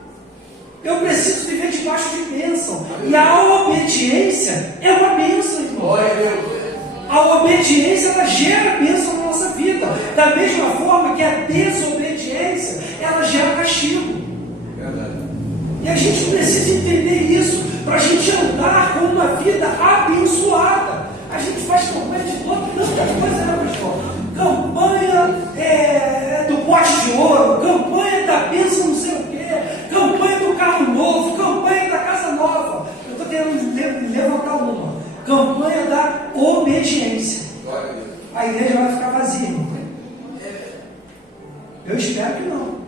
Eu preciso viver debaixo de bênção. E a obediência é uma bênção, irmão. A obediência, ela gera bênção na nossa vida. Da mesma forma que a desobediência, ela gera castigo. E a gente precisa entender isso para a gente andar com uma vida abençoada. A gente faz campanha de tanta coisa, né, pastor? Campanha do pote de ouro, campanha da bênção não sei o quê, campanha do carro novo, campanha da casa nova. Eu estou querendo levantar uma. Campanha da obediência. A igreja vai ficar vazia, irmão. Eu espero que não.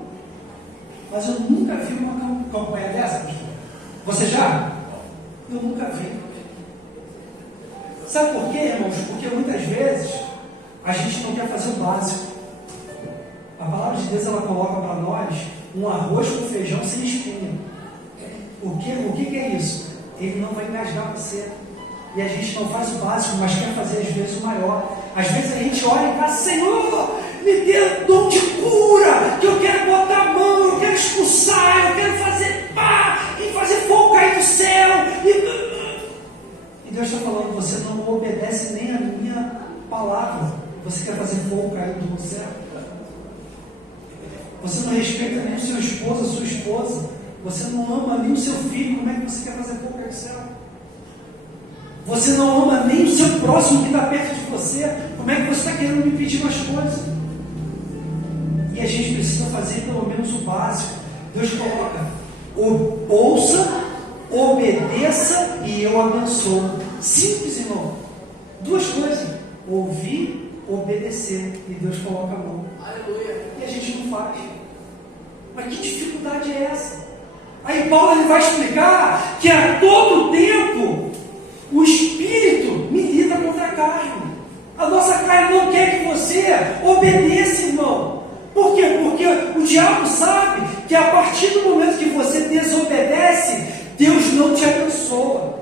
Mas eu nunca vi uma campanha dessa, pastor. Você já? Eu nunca vi. Sabe por quê, irmãos? Porque muitas vezes a gente não quer fazer o básico. A palavra de Deus, ela coloca para nós um arroz com feijão sem espinha. O que é isso? Ele não vai engasgar você. E a gente não faz o básico, mas quer fazer às vezes o maior. Às vezes a gente olha e fala: Senhor, me dê dom de cura, que eu quero botar a mão, eu quero expulsar, eu quero fazer pá, e fazer fogo cair do céu. E Deus está falando: você não obedece nem a minha palavra. Você quer fazer fogo cair do céu? Você não respeita nem o seu esposo, a sua esposa. Você não ama nem o seu filho. Como é que você quer fazer fogo cair do céu? Você não ama nem o seu próximo que está perto de você. Como é que você está querendo me pedir mais coisas? E a gente precisa fazer pelo menos o básico. Deus coloca: ouça, obedeça e eu abençoo. Simples, irmão. Duas coisas: ouvir, obedecer. E Deus coloca a mão. Aleluia. E a gente não faz. Mas que dificuldade é essa? Aí Paulo, ele vai explicar que a todo tempo o Espírito milita contra a carne. A nossa carne não quer que você obedeça, irmão. Por quê? Porque o diabo sabe que a partir do momento que você desobedece, Deus não te abençoa.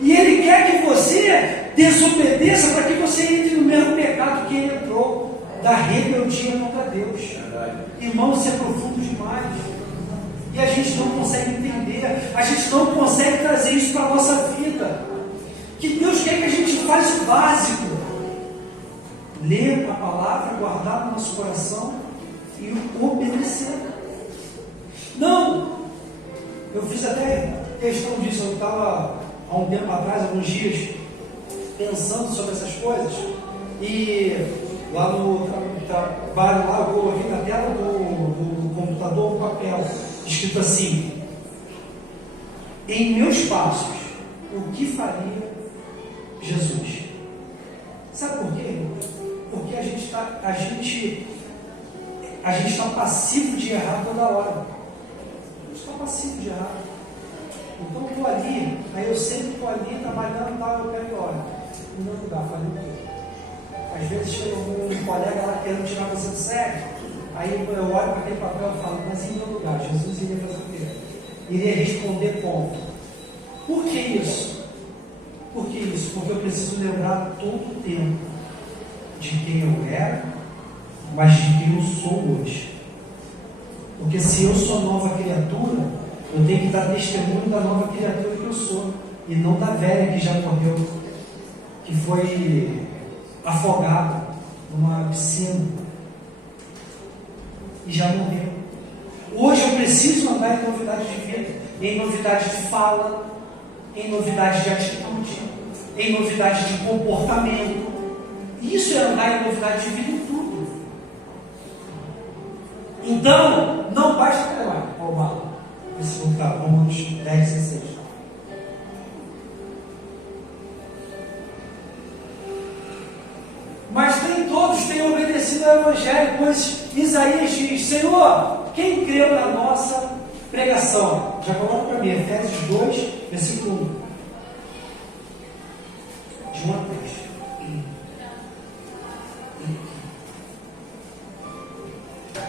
E Ele quer que você desobedeça para que você entre no mesmo pecado que Ele entrou, da rebeldia contra Deus. Irmão, isso é profundo demais. E a gente não consegue entender, a gente não consegue trazer isso para a nossa vida. Que Deus quer que a gente faça o básico: ler a palavra, guardar no nosso coração e obedecer. Não, eu fiz até questão disso. Eu estava há um tempo atrás, alguns dias, pensando sobre essas coisas, e lá no trabalho, lá eu coloquei na tela do computador um papel escrito assim: em meus passos, o que faria Jesus? Sabe por quê? Porque a gente está passivo de errar toda hora. A gente está passivo de errar. Então eu estou ali, aí eu sempre estou ali trabalhando, eu pego, olha, no meu lugar, falei o quê? Às vezes chega um colega lá querendo tirar você do sério, aí eu olho para aquele papel e falo: mas em meu lugar, Jesus iria fazer o quê? Iria responder como? Por que isso? Por que isso? Porque eu preciso lembrar todo o tempo de quem eu era, mas de quem eu sou hoje. Porque se eu sou nova criatura, eu tenho que dar testemunho da nova criatura que eu sou, e não da velha que já morreu, que foi afogada numa piscina e já morreu. Hoje eu preciso andar em novidade de vida, em novidade de fala, em novidade de atitude, em novidade de comportamento. Isso é andar em novidade de vida em tudo. Então, não basta pegar esse lugar, Romanos 10, 16. Mas nem todos têm obedecido ao Evangelho, pois Isaías diz: Senhor, quem creu na nossa pregação? Já coloca para mim, Efésios 2, versículo 1. De 1 a 3.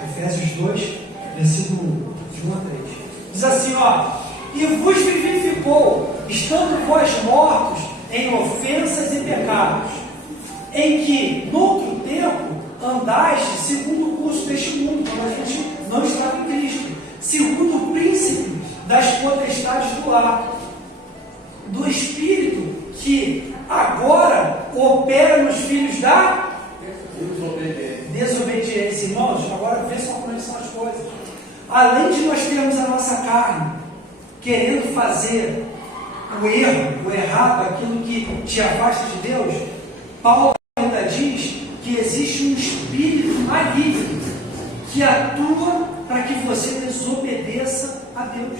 Efésios 2, versículo de 1 a 3. Diz assim: e vos vivificou, estando vós mortos em ofensas e pecados, em que, noutro tempo, andaste segundo o curso deste mundo, quando a gente não estava em Cristo, segundo o príncipe das potestades do ar, do Espírito que agora opera nos filhos da desobediência. Irmãos, agora vê só como são as coisas. Além de nós termos a nossa carne querendo fazer o erro, o errado, aquilo que te afasta de Deus, Paulo ainda diz que existe um espírito maligno que atua para que você desobedeça a Deus.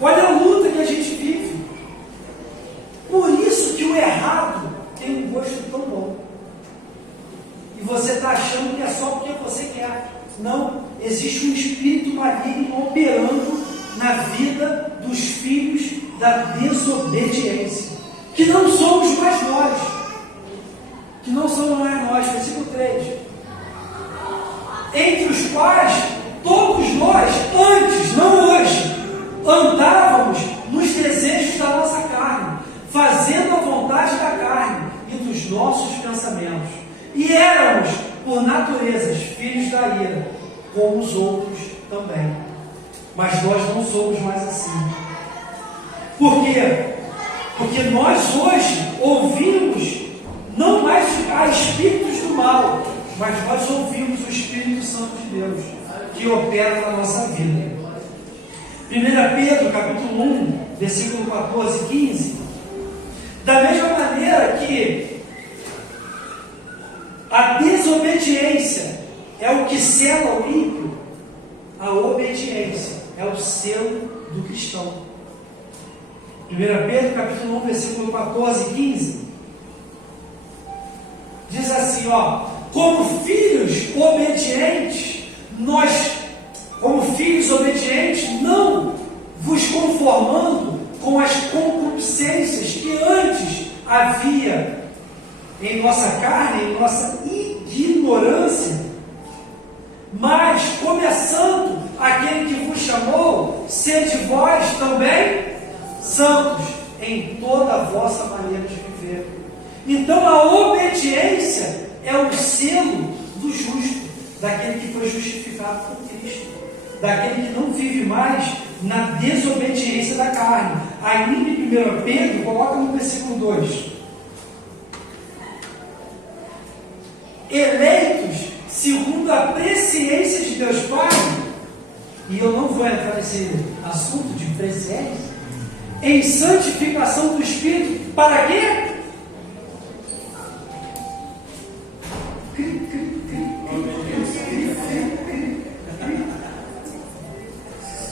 Olha a luta que a gente vive. Por isso que o errado tem um gosto tão bom. E você está achando que é só porque você quer. Não, existe um espírito maligno operando na vida dos filhos da desobediência, que não somos mais nós. Que não somos mais nós. Versículo 3. Entre os quais todos nós, antes, não hoje, andávamos nos desejos da nossa carne, fazendo a vontade da carne e dos nossos pensamentos. E éramos, por naturezas, filhos da ira, como os outros também. Mas nós não somos mais assim. Por quê? Porque nós hoje ouvimos não mais a espíritos do mal, mas nós ouvimos o Espírito Santo de Deus, que opera na nossa vida. 1 Pedro, capítulo 1, versículo 14 e 15. Da mesma maneira que a desobediência é o que sela o ímpio, a obediência é o selo do cristão. 1 Pedro, capítulo 1, versículo 14 e 15. Diz assim, como filhos obedientes, não vos conformando com as concupiscências que antes havia em nossa carne, em nossa ignorância, mas começando aquele que vos chamou, sede vós também santos em toda a vossa maneira de viver. Então a obediência é o selo do justo, daquele que foi justificado por Cristo, daquele que não vive mais na desobediência da carne. Ainda em 1 Pedro, coloca no versículo 2: eleitos segundo a presciência de Deus Pai, e eu não vou entrar nesse assunto de presciência, em santificação do Espírito, para quê?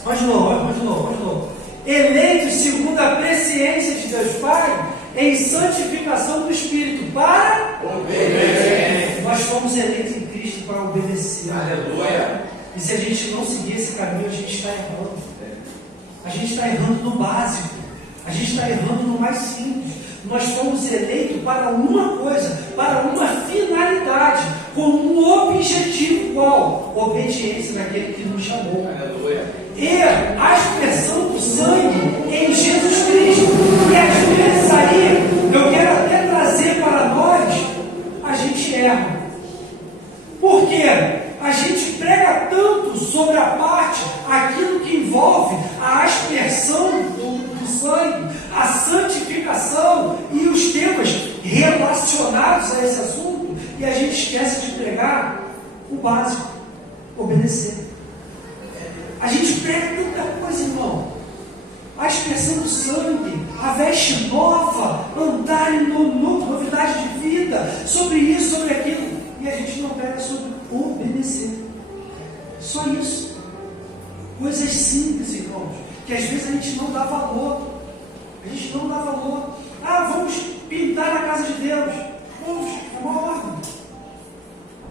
Vamos de novo. Eleitos segundo a presciência de Deus Pai, em santificação do Espírito, para obedecer. Nós fomos eleitos em Cristo para obedecer. Aleluia. E se a gente não seguir esse caminho, a gente está errando. A gente está errando no básico. A gente está errando no mais simples. Nós fomos eleitos para uma coisa, para uma finalidade, com um objetivo qual? Obediência daquele que nos chamou. Aleluia. E a expressão do sangue em Jesus Cristo. E às vezes aí, eu quero até trazer para nós, a gente erra. Por quê? A gente prega tanto sobre a parte, aquilo que envolve a aspersão do sangue, a santificação e os temas relacionados a esse assunto, e a gente esquece de pregar o básico, obedecer. A gente prega tanta coisa, irmão. A expressão do sangue, a veste nova, andar em novidade de vida, sobre isso, sobre aquilo. E a gente não prega sobre obedecer. Só isso. Coisas simples, irmãos, que às vezes a gente não dá valor. A gente não dá valor. Vamos pintar a casa de Deus. Vamos, é uma ordem.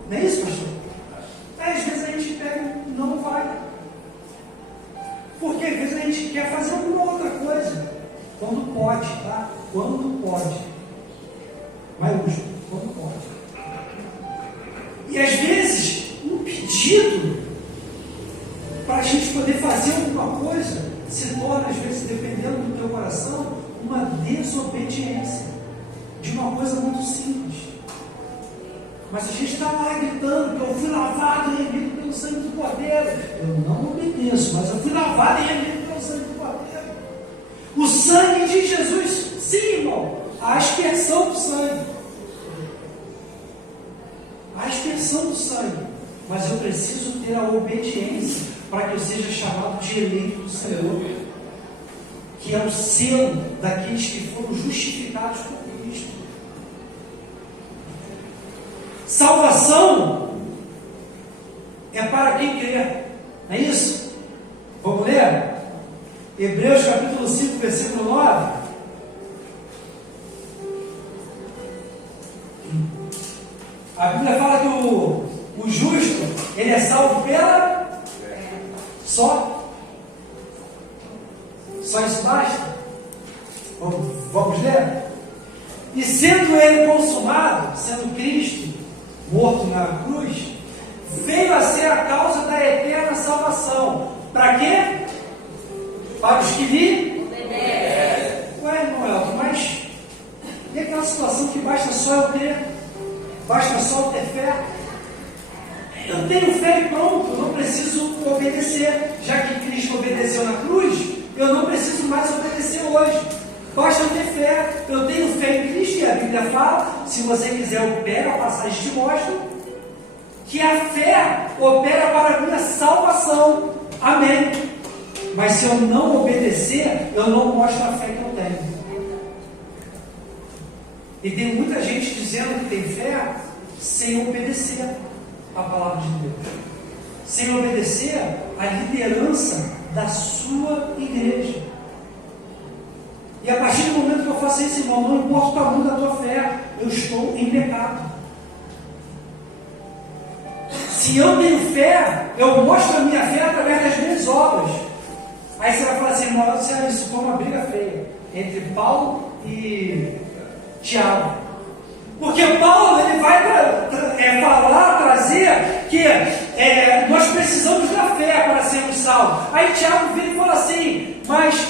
Não é isso, pastor? Às vezes a gente pega e não vai. Porque às vezes a gente quer fazer alguma outra coisa. Quando pode, tá? Quando pode. Maiúsculo, quando pode. E às vezes, um pedido para a gente gente poder fazer alguma coisa, se torna, às vezes, dependendo do teu coração, uma desobediência de uma coisa muito simples. Mas a gente está lá gritando que eu fui lavado e remido pelo sangue do Cordeiro. Eu não obedeço, mas eu fui lavado e remido pelo sangue do Cordeiro. O sangue de Jesus, sim, irmão, a aspersão do sangue. A aspersão do sangue. Mas eu preciso ter a obediência para que eu seja chamado de eleito do Senhor, que é o selo daqueles que foram justificados por Cristo. Salvação é para quem crê, não é isso? Vamos ler? Hebreus capítulo 5, versículo 9. A Bíblia fala que o justo, ele é salvo pela só isso basta? Vamos ler? E sendo ele consumado, sendo Cristo morto na cruz, veio a ser a causa da eterna salvação. Para quê? Para os que lhe obedecem. Ué, irmão Elton, mas e aquela situação que basta só eu ter? Basta só eu ter fé? Eu tenho fé e pronto, eu não preciso obedecer. Já que Cristo obedeceu na cruz, eu não preciso mais obedecer hoje. Basta eu ter fé. Eu tenho fé em Cristo e a Bíblia fala, se você quiser opera, a passagem te mostra, que a fé opera para a minha salvação. Amém. Mas se eu não obedecer, eu não mostro a fé que eu tenho. E tem muita gente dizendo que tem fé sem obedecer a palavra de Deus, sem obedecer a liderança da sua igreja. E a partir do momento que eu faço isso, irmão, não importa o tamanho da tua fé, eu estou em pecado. Se eu tenho fé, eu mostro a minha fé através das minhas obras. Aí você vai falar assim, irmão, isso foi uma briga feia entre Paulo e Tiago. Porque Paulo, ele vai trazer que nós precisamos da fé para sermos salvos. Aí Tiago vem e fala assim, mas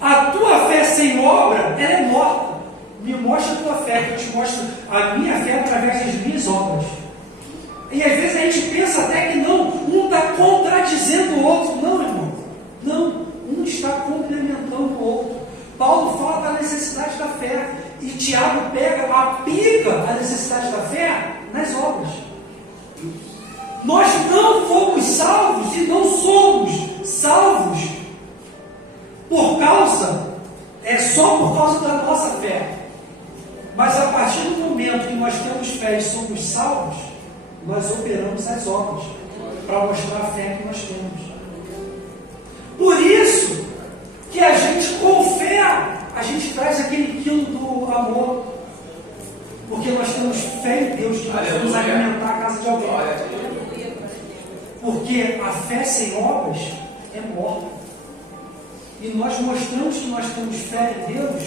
a tua fé sem obra, ela é morta. Me mostra a tua fé, que eu te mostro a minha fé através das minhas obras. E às vezes a gente pensa até que não, um está contradizendo o outro. Não, irmão. Não, um está complementando o outro. Paulo fala da necessidade da fé. E Tiago aplica a necessidade da fé nas obras. Nós não fomos salvos e não somos salvos só por causa da nossa fé. Mas a partir do momento que nós temos fé e somos salvos, nós operamos as obras para mostrar a fé que nós temos. Por isso que a gente, com fé, a gente traz aquele quilo do amor. Porque nós temos fé em Deus, que nós vamos alimentar a casa de alguém. Porque a fé sem obras é morta. E nós mostramos que nós temos fé em Deus,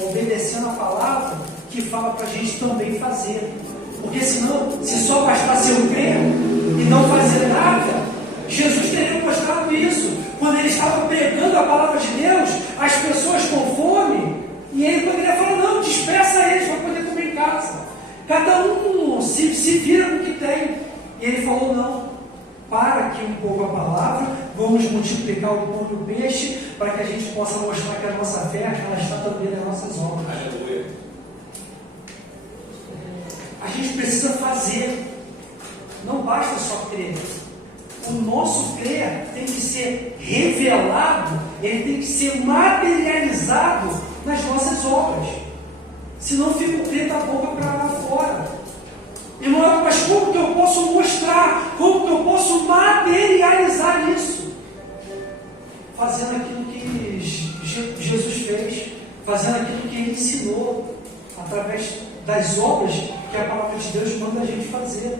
obedecendo a palavra que fala para a gente também fazer. Porque senão, se só bastasse eu crer e não fazer nada, Jesus teria mostrado isso. Quando ele estava pregando a palavra de Deus, as pessoas com fome, e ele poderia falar, não, despeça eles para poder comer em casa. Cada um se vira no que tem. E ele falou, não, para aqui um pouco a palavra, vamos multiplicar o pão e o peixe, para que a gente possa mostrar que a nossa fé, ela está também nas nossas obras. Aleluia. A gente precisa fazer, não basta só crer. O nosso crer tem que ser revelado, ele tem que ser materializado nas nossas obras. Senão fica o crer da boca para lá fora. Irmão, mas como que eu posso mostrar? Como que eu posso materializar isso? Fazendo aquilo que Jesus fez, fazendo aquilo que ele ensinou, através das obras que a palavra de Deus manda a gente fazer.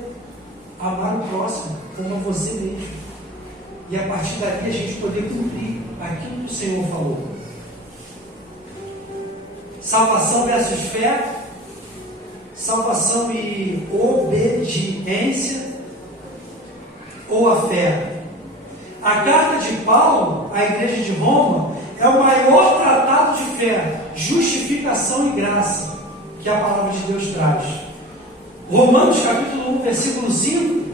Amar o próximo como a você mesmo. E a partir dali a gente poder cumprir aquilo que o Senhor falou. Salvação versus fé, salvação e obediência, ou a fé. A carta de Paulo à igreja de Roma é o maior tratado de fé, justificação e graça que a palavra de Deus traz. Romanos capítulo 1, versículo 5.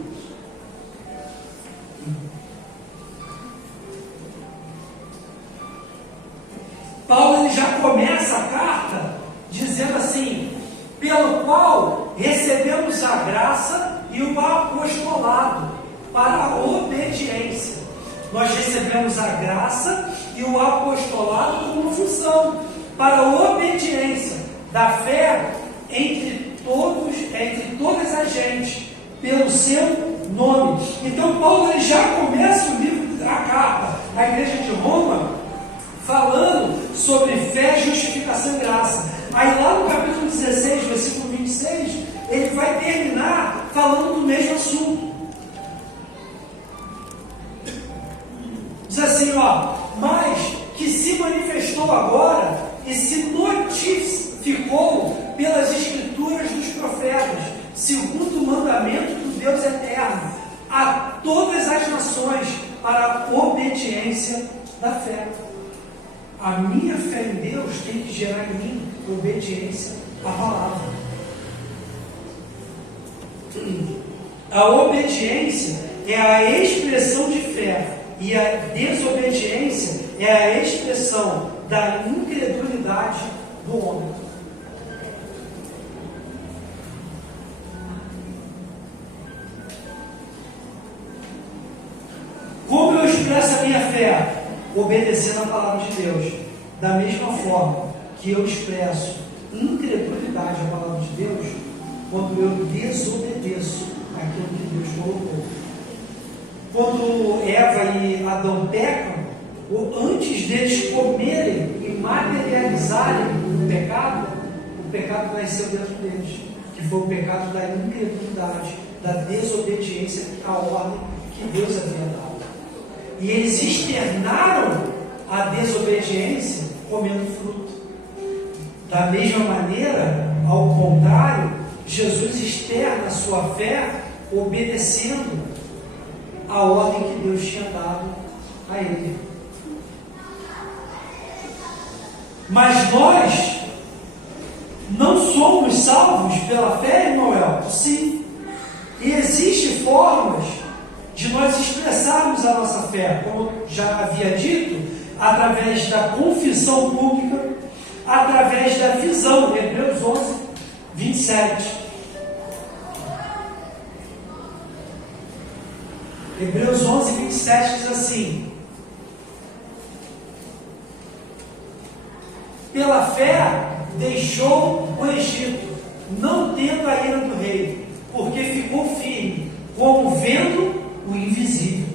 Paulo ele já começa a carta dizendo assim: pelo qual recebemos a graça e o apostolado para a obediência. Nós recebemos a graça e o apostolado como função para a obediência da fé entre todas as gentes, pelo seu nome. Então Paulo ele já começa o livro, a carta à igreja de Roma, falando sobre fé, justificação e graça. Aí lá no capítulo 16, versículo 26, ele vai terminar falando do mesmo assunto. Diz assim, mas que se manifestou agora e se notificou pelas escrituras dos profetas, segundo o mandamento do Deus eterno, a todas as nações para a obediência da fé. A minha fé em Deus tem que gerar em mim obediência à palavra. A obediência é a expressão de fé e a desobediência é a expressão da incredulidade do homem. Como eu expresso a minha fé? Obedecendo a palavra de Deus. Da mesma forma que eu expresso incredulidade à palavra de Deus, quando eu desobedeço aquilo que Deus colocou. Quando Eva e Adão pecam, ou antes deles comerem e materializarem o pecado nasceu dentro deles, que foi o pecado da incredulidade, da desobediência à ordem que Deus havia dado. E eles externaram a desobediência comendo fruto. Da mesma maneira, ao contrário, Jesus externa a sua fé obedecendo a ordem que Deus tinha dado a ele. Mas nós não somos salvos pela fé, irmão Elton? Sim. E existem formas de nós expressarmos a nossa fé, como já havia dito, através da confissão pública, através da visão, Hebreus 11, 27. Hebreus 11, 27 diz assim: pela fé deixou o Egito, não tendo a ira do rei, porque ficou firme, como vendo o invisível.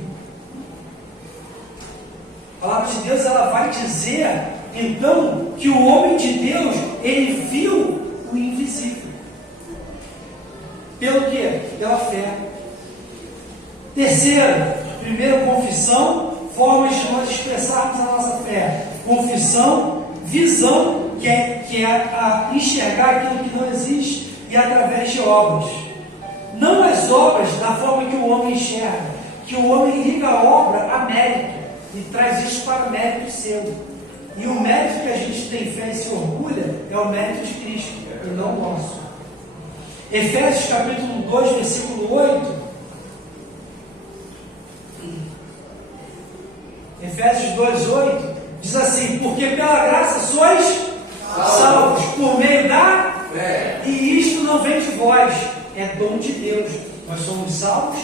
A palavra de Deus ela vai dizer então que o homem de Deus ele viu o invisível. Pelo quê? Pela fé. Terceiro, primeiro, confissão, formas de nós expressarmos a nossa fé. Confissão, visão, que é a enxergar aquilo que não existe, e através de obras. Não as obras da forma que o homem enxerga, que o homem liga a obra a mérito e traz isso para o mérito seu. E o mérito que a gente tem fé e se orgulha é o mérito de Cristo e não o nosso. Efésios capítulo 2, versículo 8. Efésios 2:8 diz assim: porque pela graça sois salvos por meio da fé, e isto não vem de vós, é dom de Deus. Nós somos salvos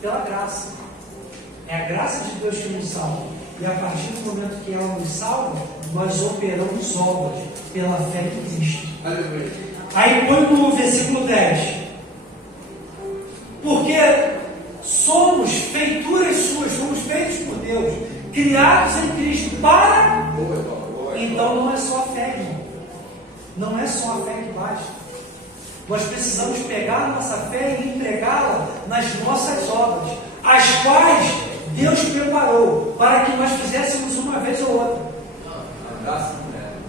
pela graça. É a graça de Deus que nos salva. E a partir do momento que ela nos salva, nós operamos obras pela fé em Cristo. Aí põe no versículo 10: porque somos feituras suas, somos feitos por Deus, criados em Cristo para... Então não é só a fé, irmão. Não é só a fé que basta. Nós precisamos pegar a nossa fé e empregá-la nas nossas obras, as quais Deus preparou para que nós fizéssemos uma vez ou outra.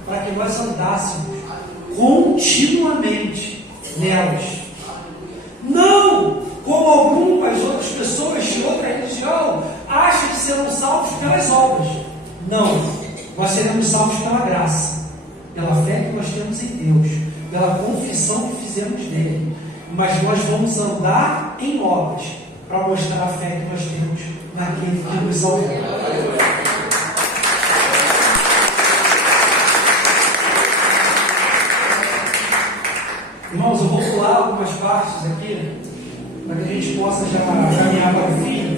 Para que nós andássemos continuamente nelas. Não como algumas outras pessoas de outra religião acham que serão salvos pelas obras. Não, nós seremos salvos pela graça, pela fé que nós temos em Deus, pela confissão que fizemos nele. Mas nós vamos andar em obras para mostrar a fé que nós temos naquele que nos salvou. Irmãos, eu vou pular algumas partes aqui, para que a gente possa já caminhar para o fim.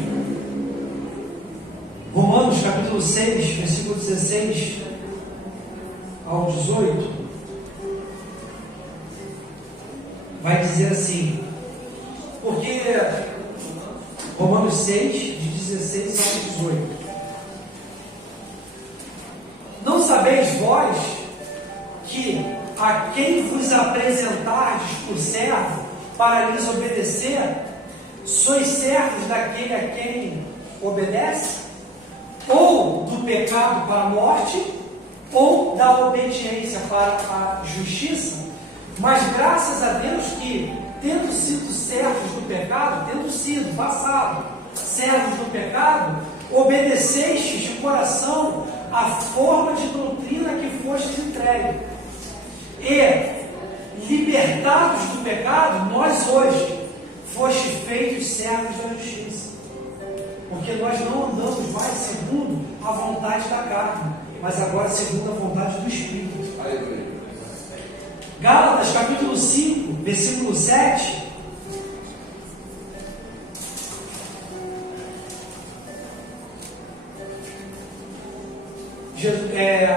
Romanos capítulo 6, versículo 16 ao 18, vai dizer assim, porque Romanos 6, de 16 ao 18, não sabeis vós que a quem vos apresentardes por servo para lhes obedecer, sois servos daquele a quem obedece? Ou do pecado para a morte, ou da obediência para a justiça? Mas graças a Deus que, tendo sido servos do pecado, tendo sido, passado, servos do pecado, obedecestes de coração a forma de doutrina que fostes entregue. E, libertados do pecado, nós hoje fostes feitos servos da justiça. Porque nós não andamos mais segundo a vontade da carne, mas agora segundo a vontade do Espírito. Aleluia. Gálatas capítulo 5, versículo 7.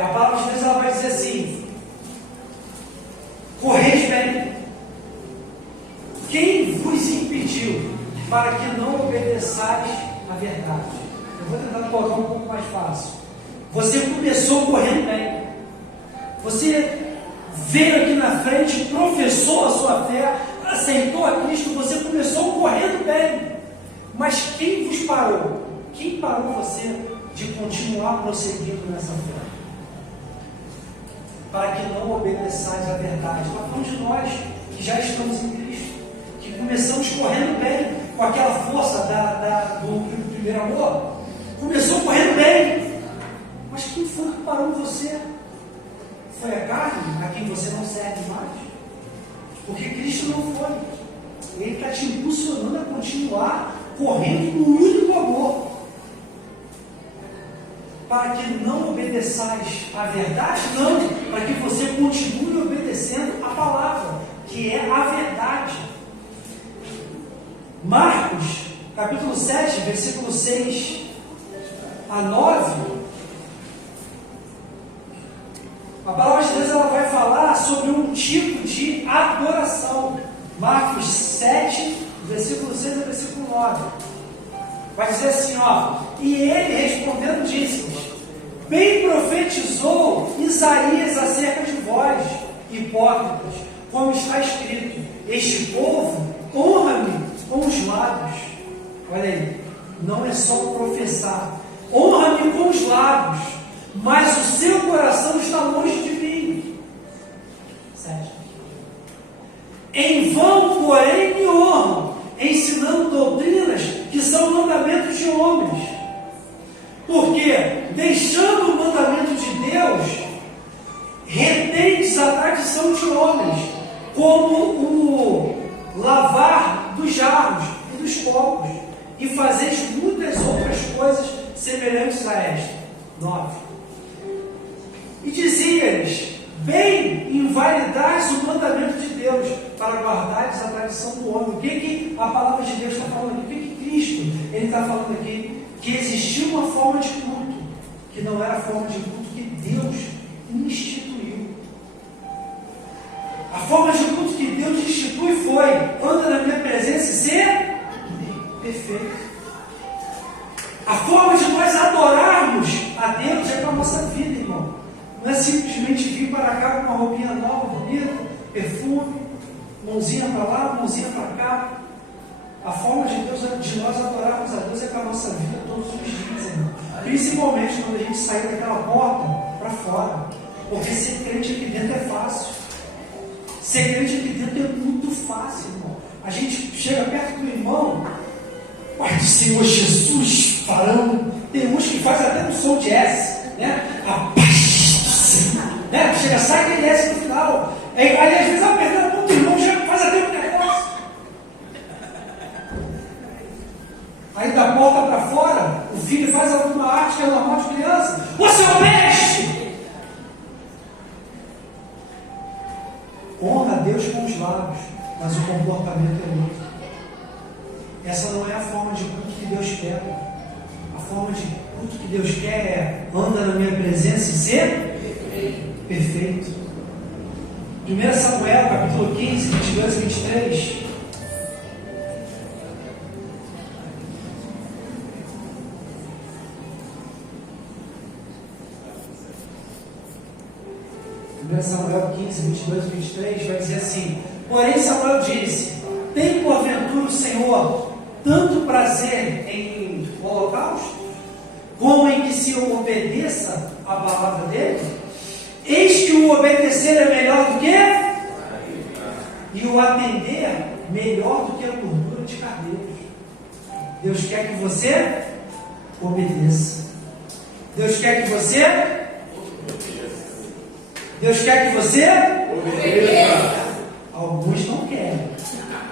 A palavra de Deus ela vai dizer assim: correis bem. Quem vos impediu para que não obedeçais a verdade? Eu vou tentar colocar um pouco mais fácil. Você começou correndo bem. Você veio aqui na frente, professou a sua fé, aceitou a Cristo, você começou correndo bem. Mas quem vos parou? Quem parou você de continuar prosseguindo nessa fé? Para que não obedeçais a verdade. Está falando de nós que já estamos em Cristo, que começamos correndo bem, com aquela força do primeiro amor. Começou correndo bem. Mas quem foi que parou você? Foi a carne, a quem você não serve mais? Porque Cristo não foi. Ele está te impulsionando a continuar correndo no único amor. Para que não obedeçais a verdade, não, para que você continue obedecendo a palavra, que é a verdade. Marcos, capítulo 7, versículo 6 a 9, a palavra de Deus ela vai falar sobre um tipo de adoração. Marcos 7, versículo 6 a versículo 9. Vai dizer assim, ó: e ele respondendo disse-lhes: bem profetizou Isaías acerca de vós, hipócritas, como está escrito: este povo honra-me com os lábios. Olha aí, não é só professar, honra-me com os lábios, mas o seu coração está longe de mim. 7. Em vão, porém, me honram, ensinando doutrinas que são mandamentos de homens. Porque, deixando o mandamento de Deus, retendes a tradição de homens, como o lavar dos jarros e dos copos, e fazeis muitas outras coisas semelhantes a esta. 9. E dizia-lhes: bem invalidais o mandamento de Deus, para guardares a tradição do homem. O que a palavra de Deus está falando aqui? O que Cristo ele está falando aqui? Que existia uma forma de culto, que não era a forma de culto que Deus instituiu. A forma de culto que Deus institui foi: anda na minha presença e ser perfeito. A forma de nós adorarmos a Deus é com a nossa vida, irmão. Não é simplesmente vir para cá com uma roupinha nova, bonita, perfume, mãozinha para lá, mãozinha para cá. A forma de nós adorarmos a Deus é com a nossa vida todos os dias, irmão. Principalmente quando a gente sair daquela porta para fora. Porque ser crente aqui dentro é fácil. Ser crente aqui dentro é muito fácil, irmão. A gente chega perto do irmão, Pai do Senhor Jesus, falando, tem faz até um som de S, né? A paz do Senhor, né? Chega, sai aquele S no final. Aí às vezes a perna do irmão já faz até um negócio. Aí da porta para fora, o filho faz alguma arte que é normal de criança. Você é o mestre! Honra a Deus com os lábios, mas o comportamento é outro. Essa não é a forma de culto que Deus quer. A forma de culto que Deus quer é anda na minha presença e ser perfeito. 1 Samuel, capítulo 15, 22 e 23. Samuel 15, 22 e 23 vai dizer assim: porém Samuel disse: tem porventura o Senhor tanto prazer em holocausto, como em que se obedeça a palavra dele? Eis que o obedecer é melhor do que? E o atender melhor do que a gordura de carneiros. Deus quer que você obedeça. Deus quer que você obedeça. Alguns não querem,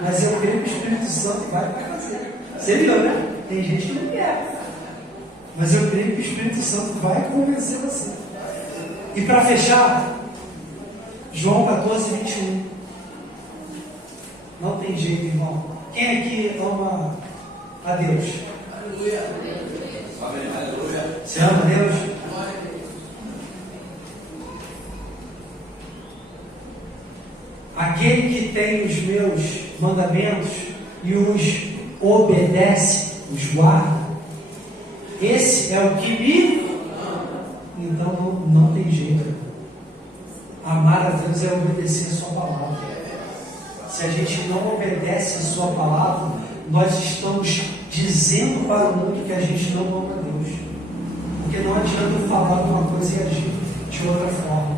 mas eu creio que o Espírito Santo vai fazer. Você viu, né? Tem gente que não quer, mas eu creio que o Espírito Santo vai convencer você. E para fechar, João 14, 21. Não tem jeito, irmão. Quem aqui ama a Deus? Aleluia. Você ama a Deus? Aquele que tem os meus mandamentos e os obedece, os guarda, esse é o que me ama. Então não tem jeito. Amar a Deus é obedecer a sua palavra. Se a gente não obedece a sua palavra, nós estamos dizendo para o mundo que a gente não ama a Deus. Porque não adianta eu falar uma coisa e agir de outra forma.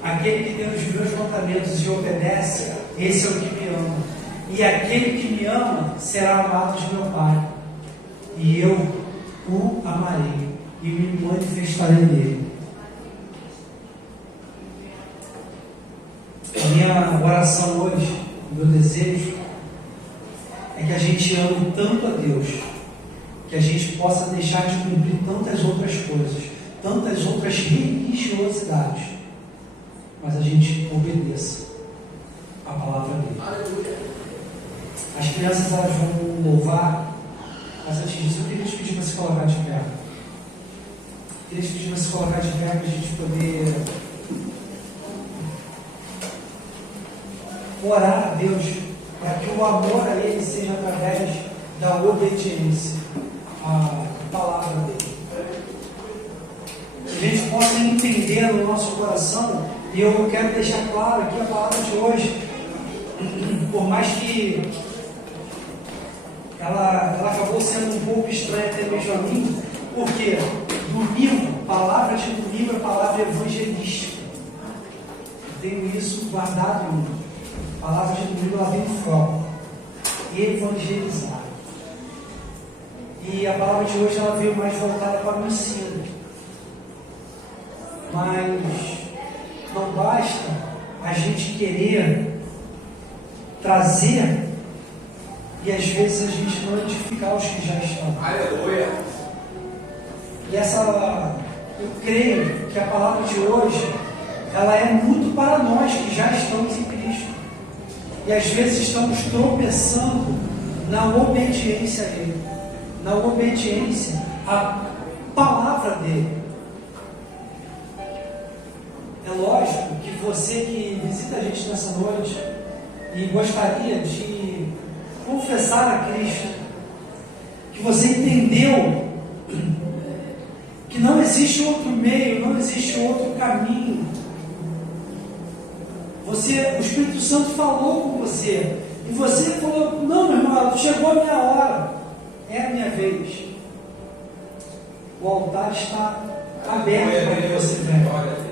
Aquele que tem os meus mandamentos e obedece, esse é o que me ama. E aquele que me ama será amado de meu Pai. E eu o amarei e me manifestarei nele. A minha oração hoje, o meu desejo, é que a gente ame tanto a Deus, que a gente possa deixar de cumprir tantas outras coisas, tantas outras religiosidades, mas a gente obedeça a palavra dele. As crianças elas vão louvar, mas antes disso eu queria te pedir para se colocar de pé. Eu queria te pedir para se colocar de pé para a gente poder orar a Deus, para que o amor a Ele seja através da obediência à palavra dele. Que a gente possa entender no nosso coração. E eu quero deixar claro aqui a palavra de hoje, por mais que ela acabou sendo um pouco estranha até mesmo a mim, porque domingo, palavra de domingo é palavra evangelística. Eu tenho isso guardado em mim. A palavra de domingo ela vem do foco, evangelizar. E a palavra de hoje ela veio mais voltada para o ensino. Mas não basta a gente querer trazer e às vezes a gente não edificar os que já estão. Aleluia. E eu creio que a palavra de hoje ela é muito para nós que já estamos em Cristo. E às vezes estamos tropeçando na obediência a Ele, na obediência à palavra dele. É lógico que você que visita a gente nessa noite e gostaria de confessar a Cristo, que você entendeu que não existe outro meio, não existe outro caminho. O Espírito Santo falou com você e você falou: não, meu irmão, chegou a minha hora, é a minha vez. O altar está aberto para que você venha.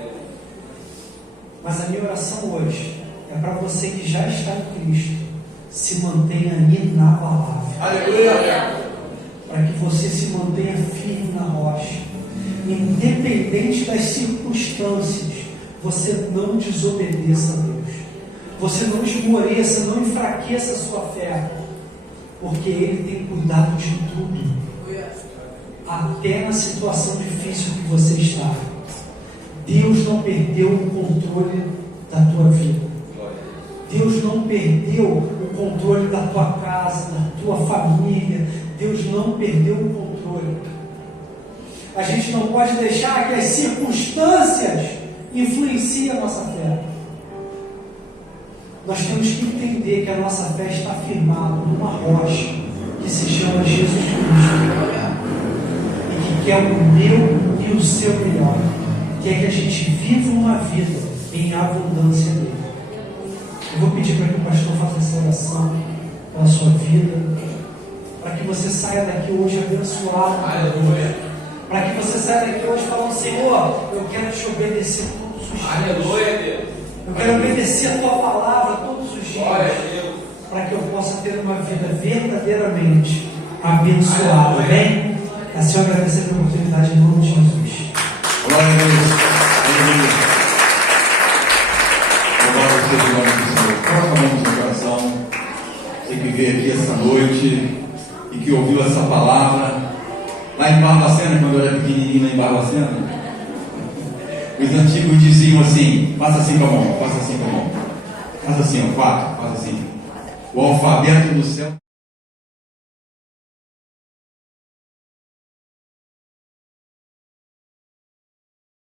Mas a minha oração hoje é para você que já está em Cristo, se mantenha ali na palavra. Aleluia. Para que você se mantenha firme na rocha. independente das circunstâncias, você não desobedeça a Deus. Você não esmoreça, não enfraqueça a sua fé, porque Ele tem cuidado de tudo, até na situação difícil que você está. Deus não perdeu o controle da tua vida. Deus não perdeu o controle da tua casa, da tua família. Deus não perdeu o controle. A gente não pode deixar que as circunstâncias influenciem a nossa fé. Nós temos que entender que a nossa fé está firmada numa rocha que se chama Jesus Cristo, e que quer o meu e o seu melhor, quer que a gente viva uma vida em abundância dele. Eu vou pedir para que o pastor faça essa oração pela sua vida, para que você saia daqui hoje abençoado, para que você saia daqui hoje falando: Senhor, eu quero te obedecer todos os dias. Aleluia, Deus. Eu quero obedecer a tua palavra todos os dias, Glória a Deus. para que eu possa ter uma vida verdadeiramente abençoada. Amém? Assim eu agradecer pela oportunidade em nome de Jesus. Glória a Deus. Aleluia. Louvado seja o nome do Senhor. Coloca a mão no seu coração. Você que veio aqui essa noite e que ouviu essa palavra lá em Barbacena, quando eu era pequenininho lá em Barbacena, os antigos diziam assim: faça assim com a mão, faça assim com a mão, faça assim, ó, 4, faça assim. O alfabeto do céu.